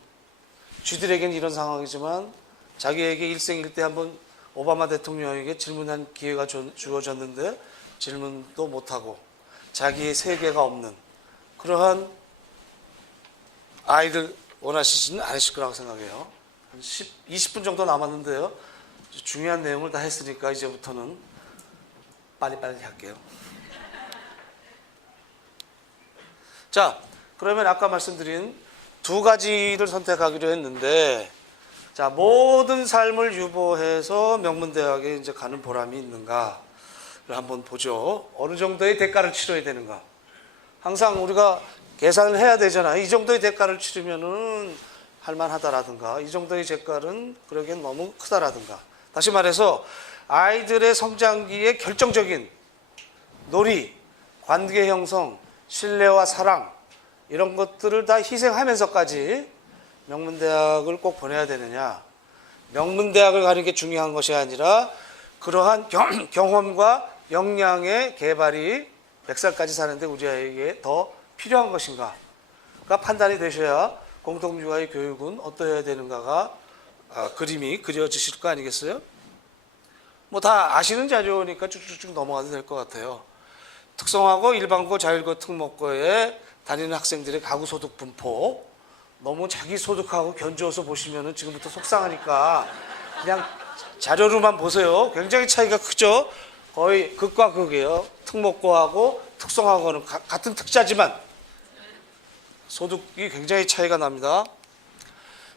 쥐들에게는 이런 상황이지만 자기에게 일생일대 한번 오바마 대통령에게 질문한 기회가 주어졌는데 질문도 못하고 자기의 세계가 없는 그러한 아이들 원하시지는 않으실 거라고 생각해요. 한 20분 정도 남았는데요. 중요한 내용을 다 했으니까 이제부터는 빨리빨리 할게요. 자, 그러면 아까 말씀드린 두 가지를 선택하기로 했는데, 자, 모든 삶을 유보해서 명문대학에 이제 가는 보람이 있는가를 한번 보죠. 어느 정도의 대가를 치러야 되는가. 항상 우리가 계산을 해야 되잖아요. 이 정도의 대가를 치르면은 할만하다라든가, 이 정도의 대가는 그러기엔 너무 크다라든가. 다시 말해서 아이들의 성장기에 결정적인 놀이, 관계 형성, 신뢰와 사랑, 이런 것들을 다 희생하면서까지 명문대학을 꼭 보내야 되느냐. 명문대학을 가는 게 중요한 것이 아니라 그러한 경험과 역량의 개발이 100살까지 사는데 우리에게 더 필요한 것인가. 가 판단이 되셔야 공동주와의 교육은 어떠해야 되는가가 그림이 그려지실 거 아니겠어요? 뭐 다 아시는 자료니까 쭉쭉쭉 넘어가도 될 것 같아요. 특성화고, 일반고, 자율고, 특목고에 다니는 학생들의 가구소득 분포, 너무 자기 소득하고 견주어서 보시면은 지금부터 속상하니까 그냥 자료로만 보세요. 굉장히 차이가 크죠? 거의 극과 극이에요. 특목고하고 특성화고는 같은 특자지만 소득이 굉장히 차이가 납니다.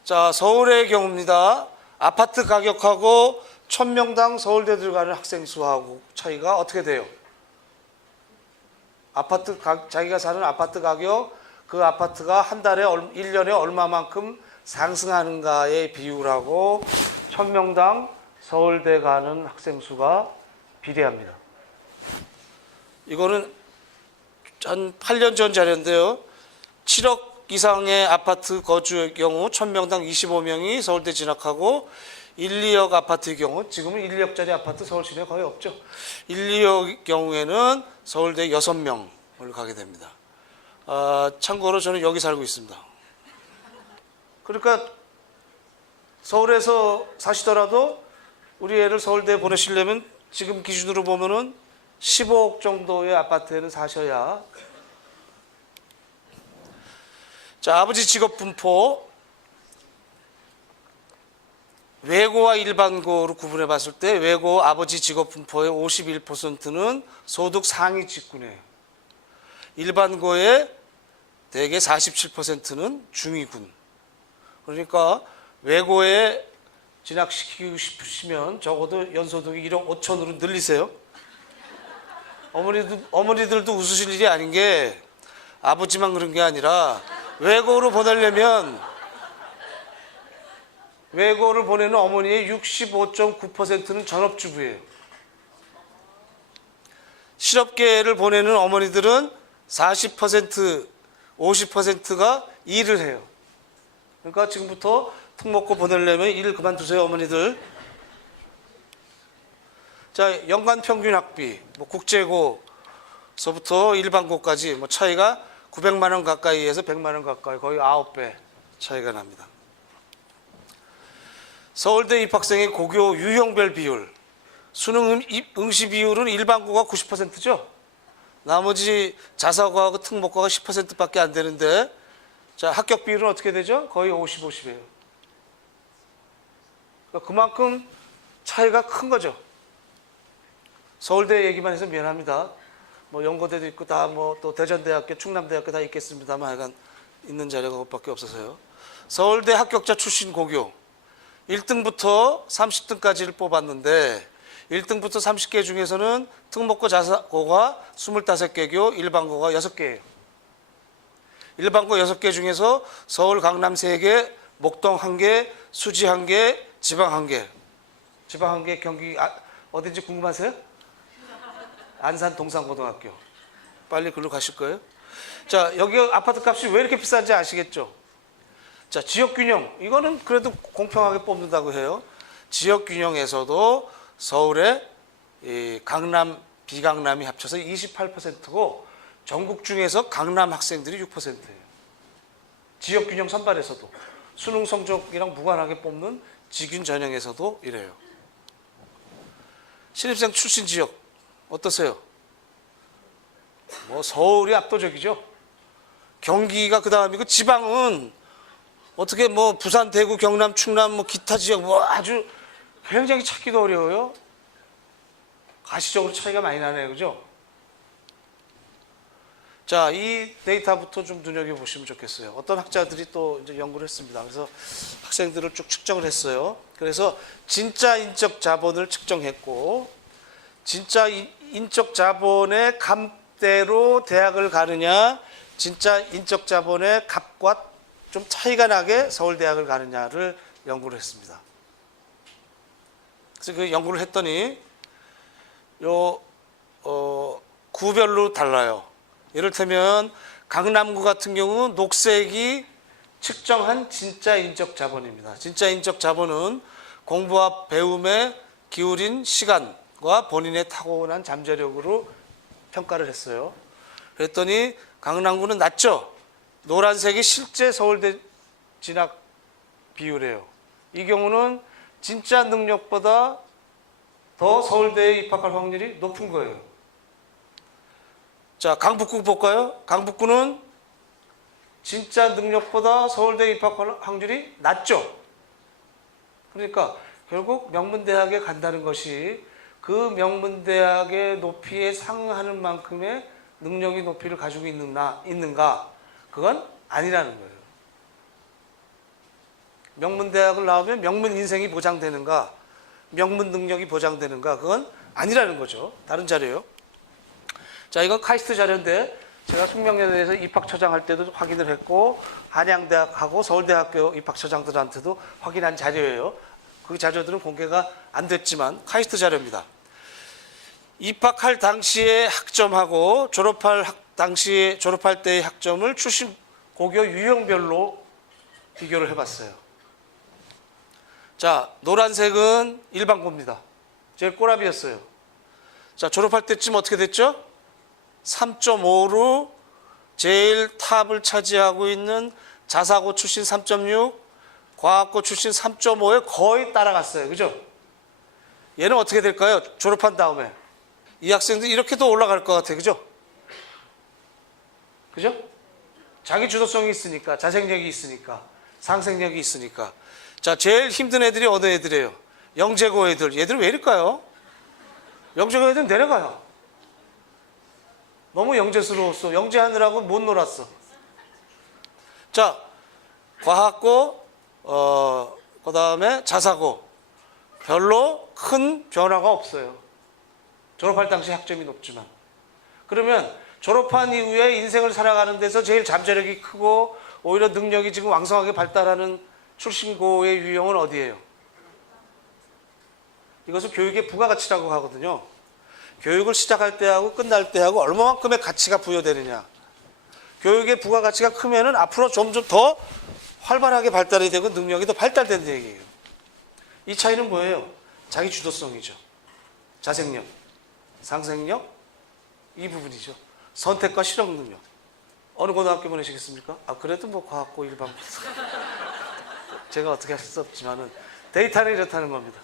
자, 서울의 경우입니다. 아파트 가격하고 1000명당 서울대 들어가는 학생 수하고 차이가 어떻게 돼요? 자기가 사는 아파트 가격, 그 아파트가 한 달에 1년에 얼마만큼 상승하는가의 비율하고 1000명당 서울대 가는 학생 수가 비례합니다. 이거는 한 8년 전 자료인데요. 7억 이상의 아파트 거주의 경우 1000명당 25명이 서울대 진학하고 1, 2억 아파트의 경우, 지금은 1, 2억짜리 아파트 서울 시내에 거의 없죠. 1, 2억 경우에는 서울대 6명을 가게 됩니다. 참고로 저는 여기 살고 있습니다. 그러니까 서울에서 사시더라도 우리 애를 서울대에 보내시려면 지금 기준으로 보면은 15억 정도의 아파트에는 사셔야. 자, 아버지 직업 분포. 외고와 일반고로 구분해 봤을 때 외고 아버지 직업 분포의 51%는 소득 상위 직군이에요. 일반고의 대개 47%는 중위군. 그러니까 외고에 진학시키고 싶으시면 적어도 연소득이 1억 5천으로 늘리세요. 어머니들도 웃으실 일이 아닌 게 아버지만 그런 게 아니라 외고로 보내려면 외고를 보내는 어머니의 65.9%는 전업주부예요. 실업계를 보내는 어머니들은 40%, 50%가 일을 해요. 그러니까 지금부터 특목고 보내려면 일을 그만두세요, 어머니들. 자, 연간 평균 학비, 뭐 국제고서부터 일반고까지 뭐 차이가 900만 원 가까이에서 100만 원 가까이, 거의 9배 차이가 납니다. 서울대 입학생의 고교 유형별 비율, 수능 응시 비율은 일반고가 90%죠. 나머지 자사고하고 특목고가 10%밖에 안 되는데, 자, 합격 비율은 어떻게 되죠? 거의 50, 50이에요. 그러니까 그만큼 차이가 큰 거죠. 서울대 얘기만 해서 미안합니다. 뭐 연고대도 있고 다 뭐 또 대전대학교, 충남대학교 다 있겠습니다만 하여간 있는 자료가 그것밖에 없어서요. 서울대 합격자 출신 고교 1등부터 30등까지를 뽑았는데 1등부터 30개 중에서는 특목고 자사고가 25개고 일반고가 6개예요. 일반고 6개 중에서 서울 강남 3개, 목동 1개, 수지 1개, 지방 1개. 지방 1개 경기 어딘지 궁금하세요? 안산 동산고등학교. 빨리 글로 가실 거예요? 자, 여기 아파트 값이 왜 이렇게 비싼지 아시겠죠? 자, 지역균형. 이거는 그래도 공평하게 뽑는다고 해요. 지역균형에서도 서울의 강남, 비강남이 합쳐서 28%고 전국 중에서 강남 학생들이 6%예요. 지역균형 선발에서도. 수능 성적이랑 무관하게 뽑는 직윤 전형에서도 이래요. 신입생 출신 지역 어떠세요? 뭐 서울이 압도적이죠. 경기가 그 다음이고 지방은 어떻게 뭐 부산, 대구, 경남, 충남 뭐 기타 지역 뭐 아주 굉장히 찾기도 어려워요. 가시적으로 차이가 많이 나네요, 그죠? 자, 이 데이터부터 좀 눈여겨보시면 좋겠어요. 어떤 학자들이 또 이제 연구를 했습니다. 그래서 학생들을 쭉 측정을 했어요. 그래서 진짜 인적 자본을 측정했고, 진짜 인적 자본의 값대로 대학을 가느냐, 진짜 인적 자본의 값과 좀 차이가 나게 서울대학을 가느냐를 연구를 했습니다. 그래서 그 연구를 했더니 구별로 달라요. 이를테면 강남구 같은 경우는 녹색이 측정한 진짜 인적 자본입니다. 진짜 인적 자본은 공부와 배움에 기울인 시간과 본인의 타고난 잠재력으로 평가를 했어요. 그랬더니 강남구는 낮죠. 노란색이 실제 서울대 진학 비율이에요. 이 경우는 진짜 능력보다 더 서울대에 입학할 확률이 높은 거예요. 자, 강북구 볼까요? 강북구는 진짜 능력보다 서울대에 입학할 확률이 낮죠. 그러니까 결국 명문대학에 간다는 것이 그 명문대학의 높이에 상응하는 만큼의 능력이 높이를 가지고 있는가? 그건 아니라는 거예요. 명문대학을 나오면 명문 인생이 보장되는가? 명문 능력이 보장되는가? 그건 아니라는 거죠. 다른 자료요. 자, 이건 카이스트 자료인데 제가 숙명여대에서 입학처장 할 때도 확인을 했고 한양대학하고 서울대학교 입학처장들한테도 확인한 자료예요. 그 자료들은 공개가 안 됐지만 카이스트 자료입니다. 입학할 당시의 학점하고 졸업할 때의 학점을 출신 고교 유형별로 비교를 해봤어요. 자, 노란색은 일반고입니다. 제일 꼬라비였어요. 자, 졸업할 때쯤 어떻게 됐죠? 3.5로 제일 탑을 차지하고 있는 자사고 출신 3.6, 과학고 출신 3.5에 거의 따라갔어요. 그죠? 얘는 어떻게 될까요? 졸업한 다음에. 이 학생들이 이렇게도 올라갈 것 같아요. 그죠? 그죠? 자기 주도성이 있으니까, 자생력이 있으니까, 상생력이 있으니까. 자, 제일 힘든 애들이 어느 애들이에요? 영재고 애들. 얘들은 왜 이럴까요? 영재고 애들은 내려가요. 너무 영재스러웠어. 영재하느라고 못 놀았어. 자, 과학고, 그 다음에 자사고. 별로 큰 변화가 없어요. 졸업할 당시 학점이 높지만. 그러면 졸업한 이후에 인생을 살아가는 데서 제일 잠재력이 크고 오히려 능력이 지금 왕성하게 발달하는 출신고의 유형은 어디예요? 이것을 교육의 부가가치라고 하거든요. 교육을 시작할 때하고 끝날 때하고 얼마만큼의 가치가 부여되느냐. 교육의 부가가치가 크면은 앞으로 점점 더 활발하게 발달이 되고 능력이 더 발달된다는 얘기예요. 이 차이는 뭐예요? 자기 주도성이죠. 자생력, 상생력, 이 부분이죠. 선택과 실험 능력. 어느 고등학교 보내시겠습니까? 아, 그래도 뭐 과학고 일반고. 제가 어떻게 할 수 없지만은 데이터는 이렇다는 겁니다.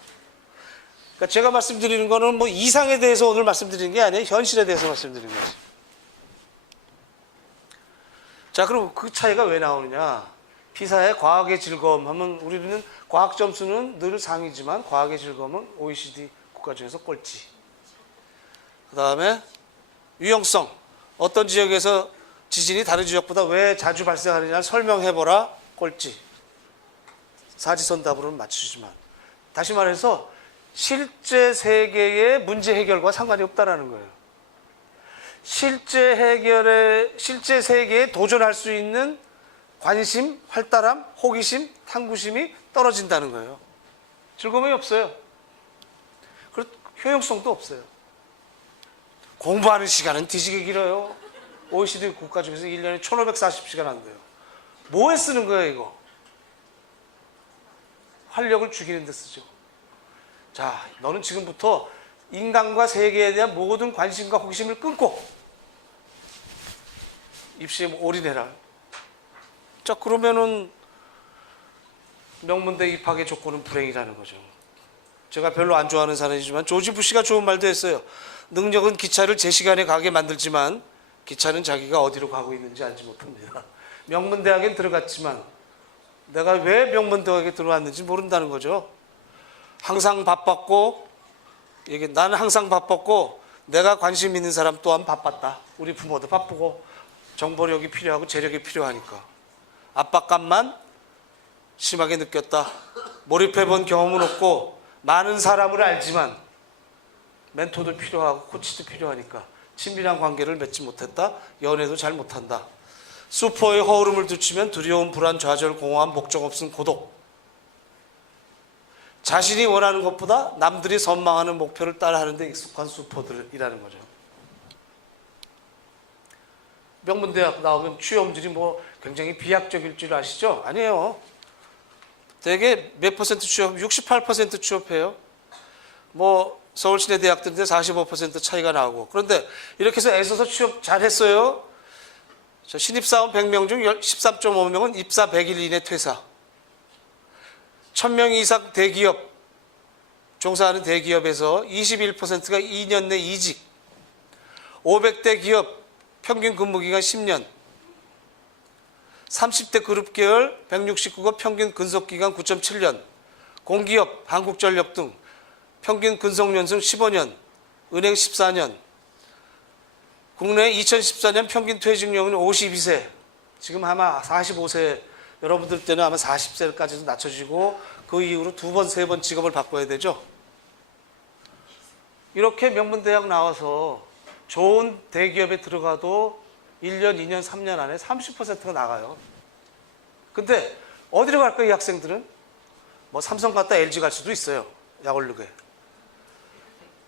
그러니까 제가 말씀드리는 거는 뭐 이상에 대해서 오늘 말씀드리는 게 아니에요. 현실에 대해서 말씀드리는 거죠. 자, 그럼 그 차이가 왜 나오느냐? 피사의 과학의 즐거움 하면 우리는 과학 점수는 늘 상위지만 과학의 즐거움은 OECD 국가 중에서 꼴찌. 그 다음에 유형성. 어떤 지역에서 지진이 다른 지역보다 왜 자주 발생하느냐를 설명해보라. 꼴찌. 사지선답으로는 맞추지만. 다시 말해서 실제 세계의 문제 해결과 상관이 없다라는 거예요. 실제 세계에 도전할 수 있는 관심, 활달함, 호기심, 탐구심이 떨어진다는 거예요. 즐거움이 없어요. 그리고 효용성도 없어요. 공부하는 시간은 뒤지게 길어요. OECD 국가 중에서 1년에 1540시간 한대요. 뭐에 쓰는 거예요, 이거? 활력을 죽이는 데 쓰죠. 자, 너는 지금부터 인간과 세계에 대한 모든 관심과 호기심을 끊고 입시에 올인해라. 자, 그러면은 명문대 입학의 조건은 불행이라는 거죠. 제가 별로 안 좋아하는 사람이지만 조지 부시가 좋은 말도 했어요. 능력은 기차를 제 시간에 가게 만들지만 기차는 자기가 어디로 가고 있는지 알지 못합니다. 명문대학엔 들어갔지만 내가 왜 명문대학에 들어왔는지 모른다는 거죠. 항상 바빴고, 나는 항상 바빴고 내가 관심 있는 사람 또한 바빴다. 우리 부모도 바쁘고 정보력이 필요하고 재력이 필요하니까. 압박감만 심하게 느꼈다. 몰입해본 경험은 없고 많은 사람을 알지만 멘토도 필요하고 코치도 필요하니까 친밀한 관계를 맺지 못했다. 연애도 잘 못한다. 수포의 허울음을 두치면 두려움, 불안, 좌절, 공허함, 목적 없음, 고독. 자신이 원하는 것보다 남들이 선망하는 목표를 따라하는 데 익숙한 수포들이라는 거죠. 명문대학 나오면 취업률이 뭐 굉장히 비약적일 줄 아시죠? 아니에요. 되게 몇 퍼센트 취업, 68% 취업해요. 뭐 서울시내 대학들인데 45% 차이가 나고. 그런데 이렇게 해서 애써서 취업 잘했어요. 신입사원 100명 중 13.5명은 입사 100일 이내 퇴사. 1000명 이상 대기업, 종사하는 대기업에서 21%가 2년 내 이직. 500대 기업 평균 근무기간 10년. 30대 그룹계열 169가 평균 근속기간 9.7년. 공기업, 한국전력 등 평균 근속연승 15년, 은행 14년. 국내 2014년 평균 퇴직연령은 52세. 지금 아마 45세, 여러분들 때는 아마 40세까지도 낮춰지고 그 이후로 2번, 3번 직업을 바꿔야 되죠. 이렇게 명문대학 나와서 좋은 대기업에 들어가도 1년, 2년, 3년 안에 30%가 나가요. 근데 어디로 갈까요, 이 학생들은? 뭐 삼성 갔다 LG 갈 수도 있어요. 약 오르게.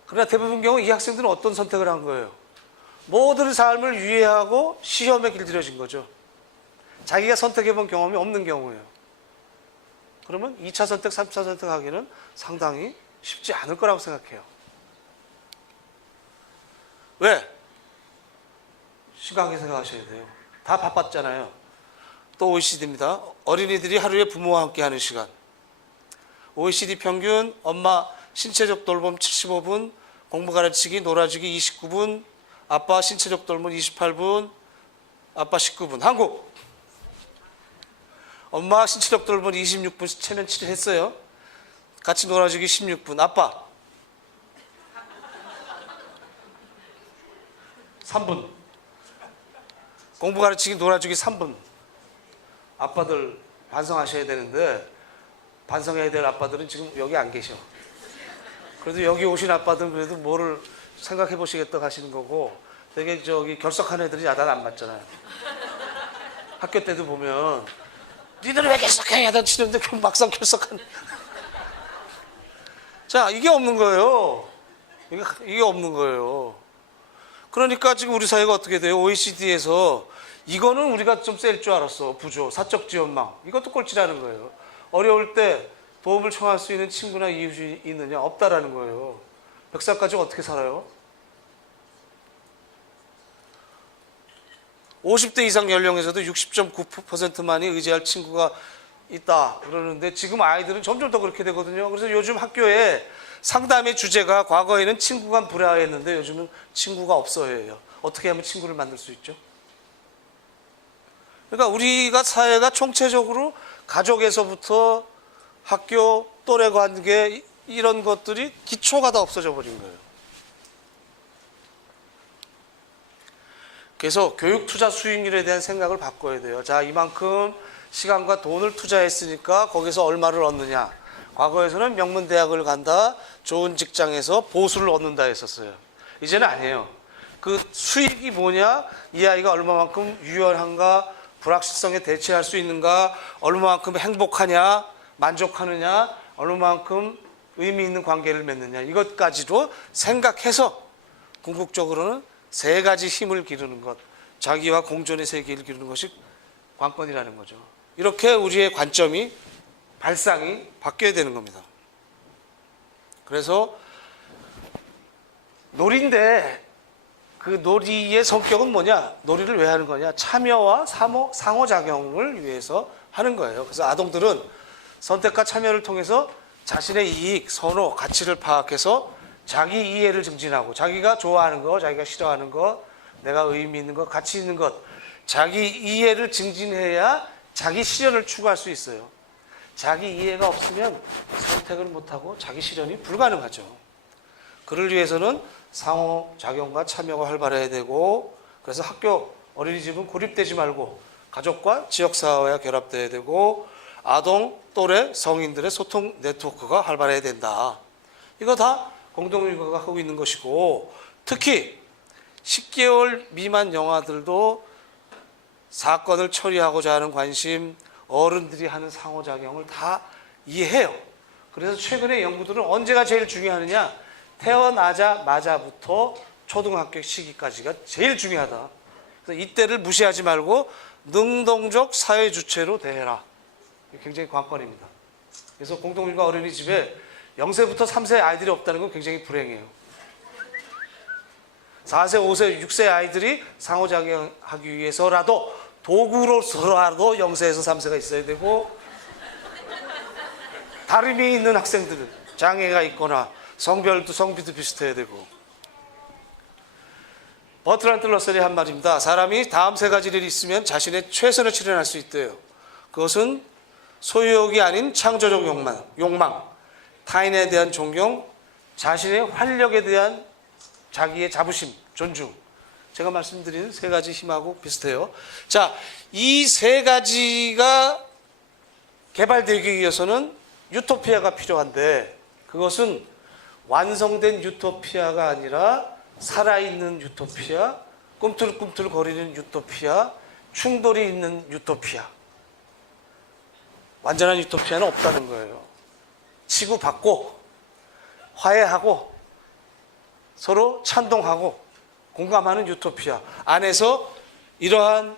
그러나 대부분 경우 이 학생들은 어떤 선택을 한 거예요? 모든 삶을 유예하고 시험에 길들여진 거죠. 자기가 선택해본 경험이 없는 경우예요. 그러면 2차 선택, 3차 선택하기는 상당히 쉽지 않을 거라고 생각해요. 왜? 심각하게 생각하셔야 돼요. 다 바빴잖아요. 또 OECD입니다. 어린이들이 하루에 부모와 함께하는 시간. OECD 평균 엄마 신체적 돌봄 75분, 공부 가르치기, 놀아주기 29분, 아빠 신체적 돌봄 28분, 아빠 19분. 한국 엄마 신체적 돌봄 26분 체면 7일 했어요. 같이 놀아주기 16분. 아빠 3분. 공부 가르치기, 놀아주기 3분. 아빠들 반성하셔야 되는데 반성해야 될 아빠들은 지금 여기 안 계셔. 그래도 여기 오신 아빠들은 그래도 뭐를 생각해 보시겠다 하시는 거고, 되게 결석한 애들이 야단 안 맞잖아요. 학교 때도 보면 니들은 왜 결석해? 야단 치는데 막상 결석한. 자, 이게 없는 거예요. 이게 없는 거예요. 그러니까 지금 우리 사회가 어떻게 돼요? OECD에서 이거는 우리가 좀 셀 줄 알았어. 부조, 사적 지원망. 이것도 꼴찌라는 거예요. 어려울 때 도움을 청할 수 있는 친구나 이웃이 있느냐? 없다라는 거예요. 100살까지 어떻게 살아요? 50대 이상 연령에서도 60.9%만이 의지할 친구가 있다 그러는데 지금 아이들은 점점 더 그렇게 되거든요. 그래서 요즘 학교에 상담의 주제가 과거에는 친구가 불화했는데 요즘은 친구가 없어요. 어떻게 하면 친구를 만들 수 있죠? 그러니까 우리가 사회가 총체적으로 가족에서부터 학교, 또래 관계 이런 것들이 기초가 다 없어져 버린 거예요. 그래서 교육 투자 수익률에 대한 생각을 바꿔야 돼요. 자, 이만큼 시간과 돈을 투자했으니까 거기서 얼마를 얻느냐. 과거에서는 명문대학을 간다, 좋은 직장에서 보수를 얻는다 했었어요. 이제는 아니에요. 그 수익이 뭐냐, 이 아이가 얼마만큼 유연한가, 불확실성에 대처할 수 있는가, 얼마만큼 행복하냐, 만족하느냐, 얼마만큼 의미 있는 관계를 맺느냐, 이것까지도 생각해서 궁극적으로는 3가지 힘을 기르는 것, 자기와 공존의 세계를 기르는 것이 관건이라는 거죠. 이렇게 우리의 관점이, 발상이 바뀌어야 되는 겁니다. 그래서 놀이인데 그 놀이의 성격은 뭐냐? 놀이를 왜 하는 거냐? 참여와 상호작용을 위해서 하는 거예요. 그래서 아동들은 선택과 참여를 통해서 자신의 이익, 선호, 가치를 파악해서 자기 이해를 증진하고 자기가 좋아하는 것, 자기가 싫어하는 것, 내가 의미 있는 것, 가치 있는 것, 자기 이해를 증진해야 자기 실현을 추구할 수 있어요. 자기 이해가 없으면 선택을 못하고 자기 실현이 불가능하죠. 그를 위해서는 상호작용과 참여가 활발해야 되고, 그래서 학교 어린이집은 고립되지 말고 가족과 지역사회와 결합돼야 되고 아동, 또래, 성인들의 소통 네트워크가 활발해야 된다. 이거 다 공동육아가 하고 있는 것이고, 특히 10개월 미만 영아들도 사건을 처리하고자 하는 관심, 어른들이 하는 상호작용을 다 이해해요. 그래서 최근에 연구들은 언제가 제일 중요하느냐, 태어나자마자부터 초등학교 시기까지가 제일 중요하다. 그래서 이때를 무시하지 말고 능동적 사회 주체로 대해라. 굉장히 관건입니다. 그래서 공동육아 어린이집에 0세부터 3세 아이들이 없다는 건 굉장히 불행해요. 4세, 5세, 6세 아이들이 상호작용하기 위해서라도 도구로서라도 0세에서 3세가 있어야 되고, 다름이 있는 학생들은 장애가 있거나 성비도 비슷해야 되고. 버트란트 러셀이 한 말입니다. 사람이 다음 세 가지를 있으면 자신의 최선을 실현할 수 있대요. 그것은 소유욕이 아닌 창조적 욕망, 타인에 대한 존경, 자신의 활력에 대한 자기의 자부심, 존중. 제가 말씀드린 세 가지 힘하고 비슷해요. 자, 이 세 가지가 개발되기 위해서는 유토피아가 필요한데, 그것은 완성된 유토피아가 아니라 살아있는 유토피아, 꿈틀꿈틀 거리는 유토피아, 충돌이 있는 유토피아. 완전한 유토피아는 없다는 거예요. 치고받고 화해하고 서로 찬동하고 공감하는 유토피아 안에서 이러한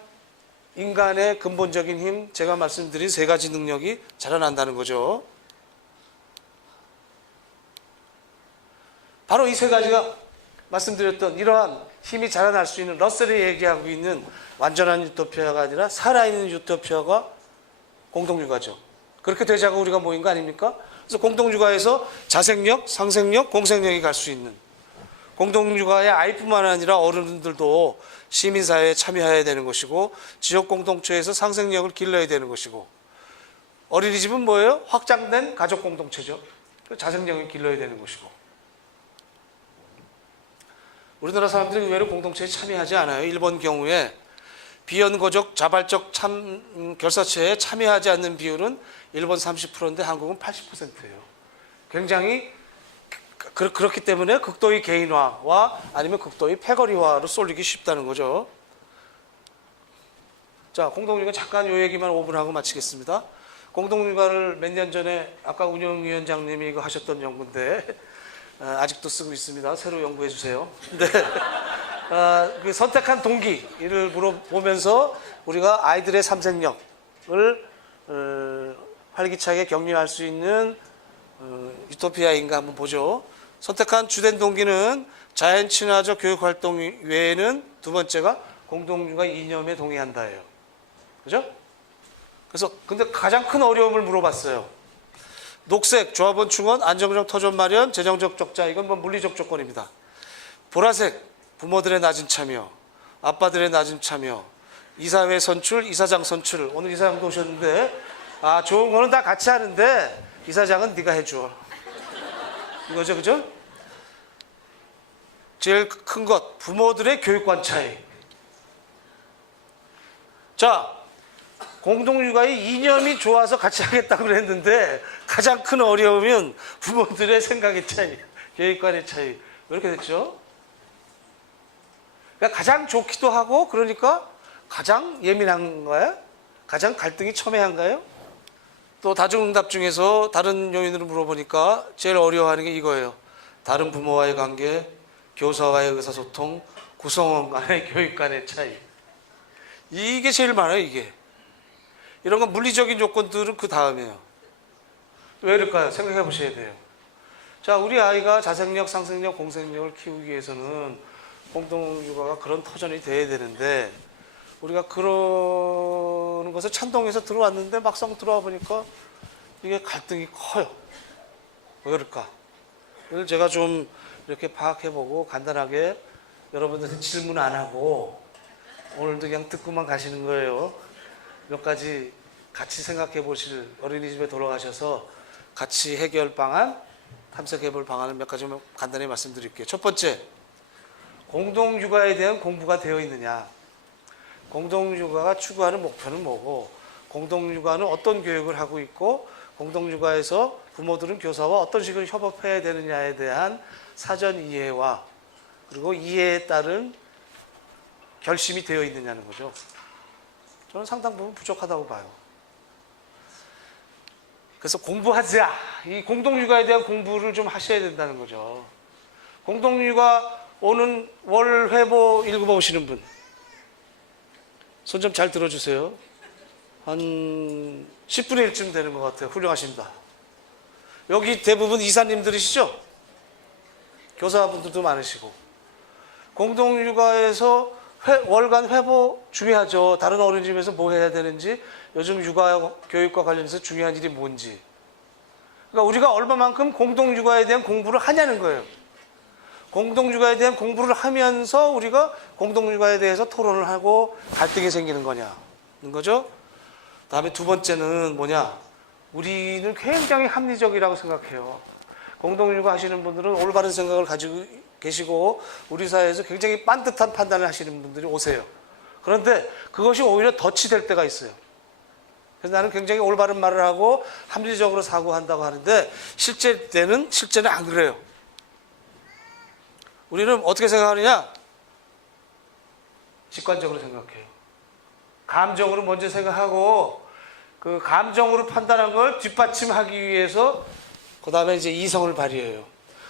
인간의 근본적인 힘, 제가 말씀드린 세 가지 능력이 자라난다는 거죠. 바로 이 세 가지가 말씀드렸던 이러한 힘이 자라날 수 있는, 러셀이 얘기하고 있는 완전한 유토피아가 아니라 살아있는 유토피아가 공동육아죠. 그렇게 되자고 우리가 모인 거 아닙니까? 그래서 공동육아에서 자생력, 상생력, 공생력이 갈 수 있는, 공동육아의 아이뿐만 아니라 어른들도 시민사회에 참여해야 되는 것이고, 지역 공동체에서 상생력을 길러야 되는 것이고, 어린이집은 뭐예요? 확장된 가족 공동체죠. 자생력을 길러야 되는 것이고. 우리나라 사람들이 의외로 공동체에 참여하지 않아요. 일본 경우에 비연고적 자발적 결사체에 참여하지 않는 비율은 일본 30%인데 한국은 80%예요. 굉장히 그렇기 때문에 극도의 개인화와 아니면 극도의 패거리화로 쏠리기 쉽다는 거죠. 자, 공동육아 잠깐 요 얘기만 5분 하고 마치겠습니다. 공동육아를 몇 년 전에 아까 운영위원장님이 이거 하셨던 연구인데 아직도 쓰고 있습니다. 새로 연구해 주세요. 네. 그 선택한 동기를 물어보면서 우리가 아이들의 삼생력을 활기차게 격려할 수 있는 유토피아인가 한번 보죠. 선택한 주된 동기는 자연 친화적 교육 활동 외에는 두 번째가 공동육아 이념에 동의한다예요. 그죠? 그래서 근데 가장 큰 어려움을 물어봤어요. 녹색, 조합원 충원, 안정적 터전 마련, 재정적 적자, 이건 뭐 물리적 조건입니다. 보라색, 부모들의 낮은 참여, 아빠들의 낮은 참여, 이사회 선출, 이사장 선출. 오늘 이사장도 오셨는데, 좋은 거는 다 같이 하는데 이사장은 네가 해줘. 이거죠, 그죠? 제일 큰 것, 부모들의 교육관 차이. 자, 공동육아의 이념이 좋아서 같이 하겠다고 그랬는데 가장 큰 어려움은 부모들의 생각의 차이, 교육관의 차이. 왜 이렇게 됐죠? 그러니까 가장 좋기도 하고, 그러니까 가장 예민한가요? 가장 갈등이 첨예한가요? 또 다중응답 중에서 다른 요인으로 물어보니까 제일 어려워하는 게 이거예요. 다른 부모와의 관계, 교사와의 의사소통, 구성원 간의 교육 간의 차이. 이게 제일 많아요, 이게. 이런 건 물리적인 조건들은 그 다음이에요. 왜 이럴까요? 생각해 보셔야 돼요. 자, 우리 아이가 자생력, 상생력, 공생력을 키우기 위해서는 공동육아가 그런 터전이 돼야 되는데, 우리가 그런 것을 찬동해서 들어왔는데 막상 들어와 보니까 이게 갈등이 커요. 왜 그럴까? 이걸 제가 좀 이렇게 파악해보고 간단하게 여러분들한테 질문 안 하고 오늘도 그냥 듣고만 가시는 거예요. 몇 가지 같이 생각해 보실, 어린이집에 돌아가셔서 같이 해결 방안, 탐색해 볼 방안을 몇 가지만 간단히 말씀드릴게요. 첫 번째, 공동육아에 대한 공부가 되어 있느냐. 공동육아가 추구하는 목표는 뭐고, 공동육아는 어떤 교육을 하고 있고, 공동육아에서 부모들은 교사와 어떤 식으로 협업해야 되느냐에 대한 사전 이해와 그리고 이해에 따른 결심이 되어 있느냐는 거죠. 저는 상당 부분 부족하다고 봐요. 그래서 공부하자. 이 공동육아에 대한 공부를 좀 하셔야 된다는 거죠. 공동육아 오는 월 회보 읽어보시는 분. 손 좀 잘 들어주세요. 한 10분의 1쯤 되는 것 같아요. 훌륭하십니다. 여기 대부분 이사님들이시죠? 교사분들도 많으시고. 공동육아에서 월간 회보 중요하죠. 다른 어린이집에서 뭐 해야 되는지, 요즘 육아 교육과 관련해서 중요한 일이 뭔지. 그러니까 우리가 얼마만큼 공동육아에 대한 공부를 하냐는 거예요. 공동육아에 대한 공부를 하면서 우리가 공동육아에 대해서 토론을 하고 갈등이 생기는 거냐는 거죠. 다음에 두 번째는 뭐냐? 우리는 굉장히 합리적이라고 생각해요. 공동육아 하시는 분들은 올바른 생각을 가지고 계시고 우리 사회에서 굉장히 반듯한 판단을 하시는 분들이 오세요. 그런데 그것이 오히려 덫이 될 때가 있어요. 그래서 나는 굉장히 올바른 말을 하고 합리적으로 사고한다고 하는데 실제는 안 그래요. 우리는 어떻게 생각하느냐? 직관적으로 생각해요. 감정으로 먼저 생각하고 그 감정으로 판단한 걸 뒷받침하기 위해서 그 다음에 이제 이성을 발휘해요.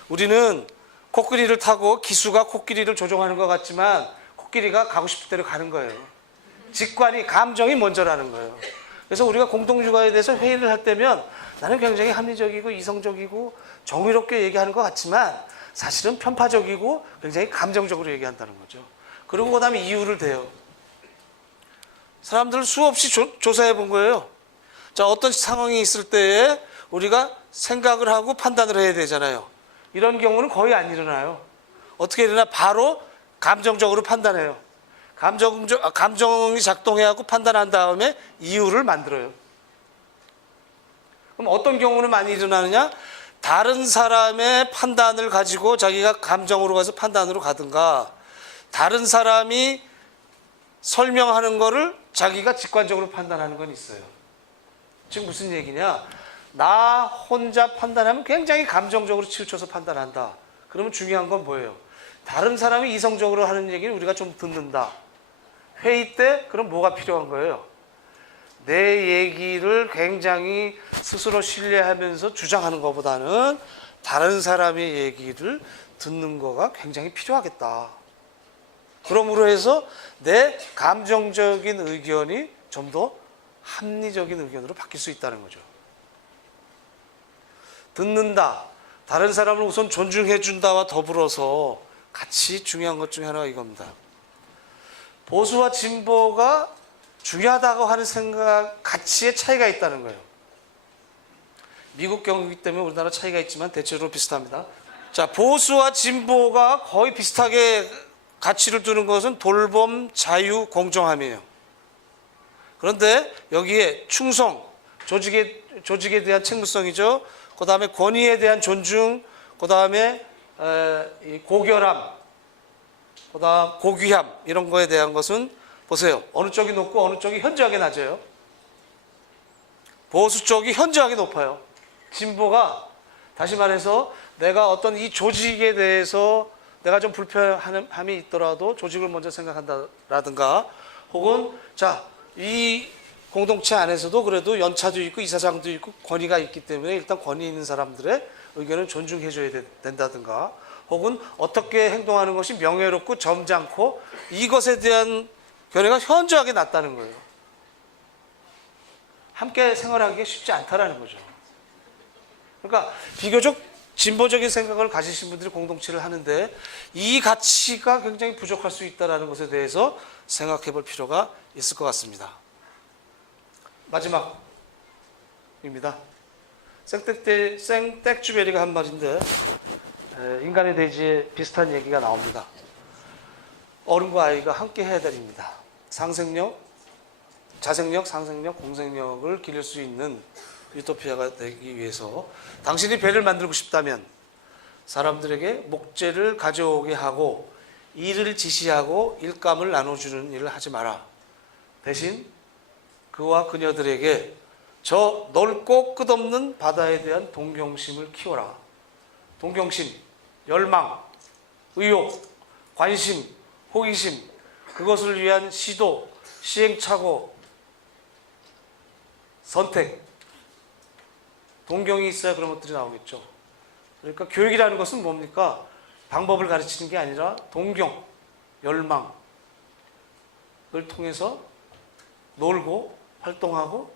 우리는 코끼리를 타고 기수가 코끼리를 조종하는 것 같지만 코끼리가 가고 싶은 대로 가는 거예요. 직관이, 감정이 먼저라는 거예요. 그래서 우리가 공동육아에 대해서 회의를 할 때면 나는 굉장히 합리적이고 이성적이고 정의롭게 얘기하는 것 같지만 사실은 편파적이고 굉장히 감정적으로 얘기한다는 거죠. 그리고 그 다음에 이유를 대요. 사람들을 수없이 조사해 본 거예요. 자, 어떤 상황이 있을 때에 우리가 생각을 하고 판단을 해야 되잖아요. 이런 경우는 거의 안 일어나요. 어떻게 일어나? 바로 감정적으로 판단해요. 감정이 작동해갖고 판단한 다음에 이유를 만들어요. 그럼 어떤 경우는 많이 일어나느냐? 다른 사람의 판단을 가지고 자기가 감정으로 가서 판단으로 가든가, 다른 사람이 설명하는 거를 자기가 직관적으로 판단하는 건 있어요. 지금 무슨 얘기냐? 나 혼자 판단하면 굉장히 감정적으로 치우쳐서 판단한다. 그러면 중요한 건 뭐예요? 다른 사람이 이성적으로 하는 얘기를 우리가 좀 듣는다. 회의 때 그럼 뭐가 필요한 거예요? 내 얘기를 굉장히 스스로 신뢰하면서 주장하는 것보다는 다른 사람의 얘기를 듣는 거가 굉장히 필요하겠다. 그러므로 해서 내 감정적인 의견이 좀 더 합리적인 의견으로 바뀔 수 있다는 거죠. 듣는다. 다른 사람을 우선 존중해 준다와 더불어서 같이 중요한 것 중에 하나가 이겁니다. 보수와 진보가 중요하다고 하는 생각, 가치의 차이가 있다는 거예요. 미국 경우이기 때문에 우리나라 차이가 있지만 대체로 비슷합니다. 자, 보수와 진보가 거의 비슷하게 가치를 두는 것은 돌봄, 자유, 공정함이에요. 그런데 여기에 충성, 조직에 대한 책무성이죠. 그 다음에 권위에 대한 존중, 그 다음에 고결함, 그 다음 고귀함, 이런 거에 대한 것은 보세요. 어느 쪽이 높고 어느 쪽이 현저하게 낮아요. 보수 쪽이 현저하게 높아요. 진보가, 다시 말해서 내가 어떤 이 조직에 대해서 내가 좀 불편함이 있더라도 조직을 먼저 생각한다라든가, 혹은 자, 이 공동체 안에서도 그래도 연차도 있고 이사장도 있고 권위가 있기 때문에 일단 권위 있는 사람들의 의견을 존중해줘야 된다든가, 혹은 어떻게 행동하는 것이 명예롭고 점잖고, 이것에 대한 견해가 현저하게 낮다는 거예요. 함께 생활하기가 쉽지 않다라는 거죠. 그러니까 비교적 진보적인 생각을 가지신 분들이 공동체를 하는데 이 가치가 굉장히 부족할 수 있다는 것에 대해서 생각해 볼 필요가 있을 것 같습니다. 마지막입니다. 생텍쥐베리가 한 말인데 인간의 대지에 비슷한 얘기가 나옵니다. 어른과 아이가 함께 해야 됩니다. 상생력, 자생력, 상생력, 공생력을 기를 수 있는 유토피아가 되기 위해서 당신이 배를 만들고 싶다면 사람들에게 목재를 가져오게 하고 일을 지시하고 일감을 나눠주는 일을 하지 마라. 대신 그와 그녀들에게 저 넓고 끝없는 바다에 대한 동경심을 키워라. 동경심, 열망, 의욕, 관심, 호기심, 그것을 위한 시도, 시행착오, 선택, 동경이 있어야 그런 것들이 나오겠죠. 그러니까 교육이라는 것은 뭡니까? 방법을 가르치는 게 아니라 동경, 열망을 통해서 놀고 활동하고,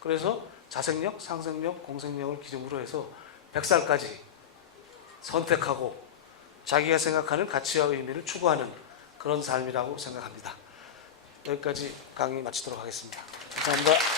그래서 자생력, 상생력, 공생력을 기준으로 해서 100살까지 선택하고 자기가 생각하는 가치와 의미를 추구하는 그런 삶이라고 생각합니다. 여기까지 강의 마치도록 하겠습니다. 감사합니다.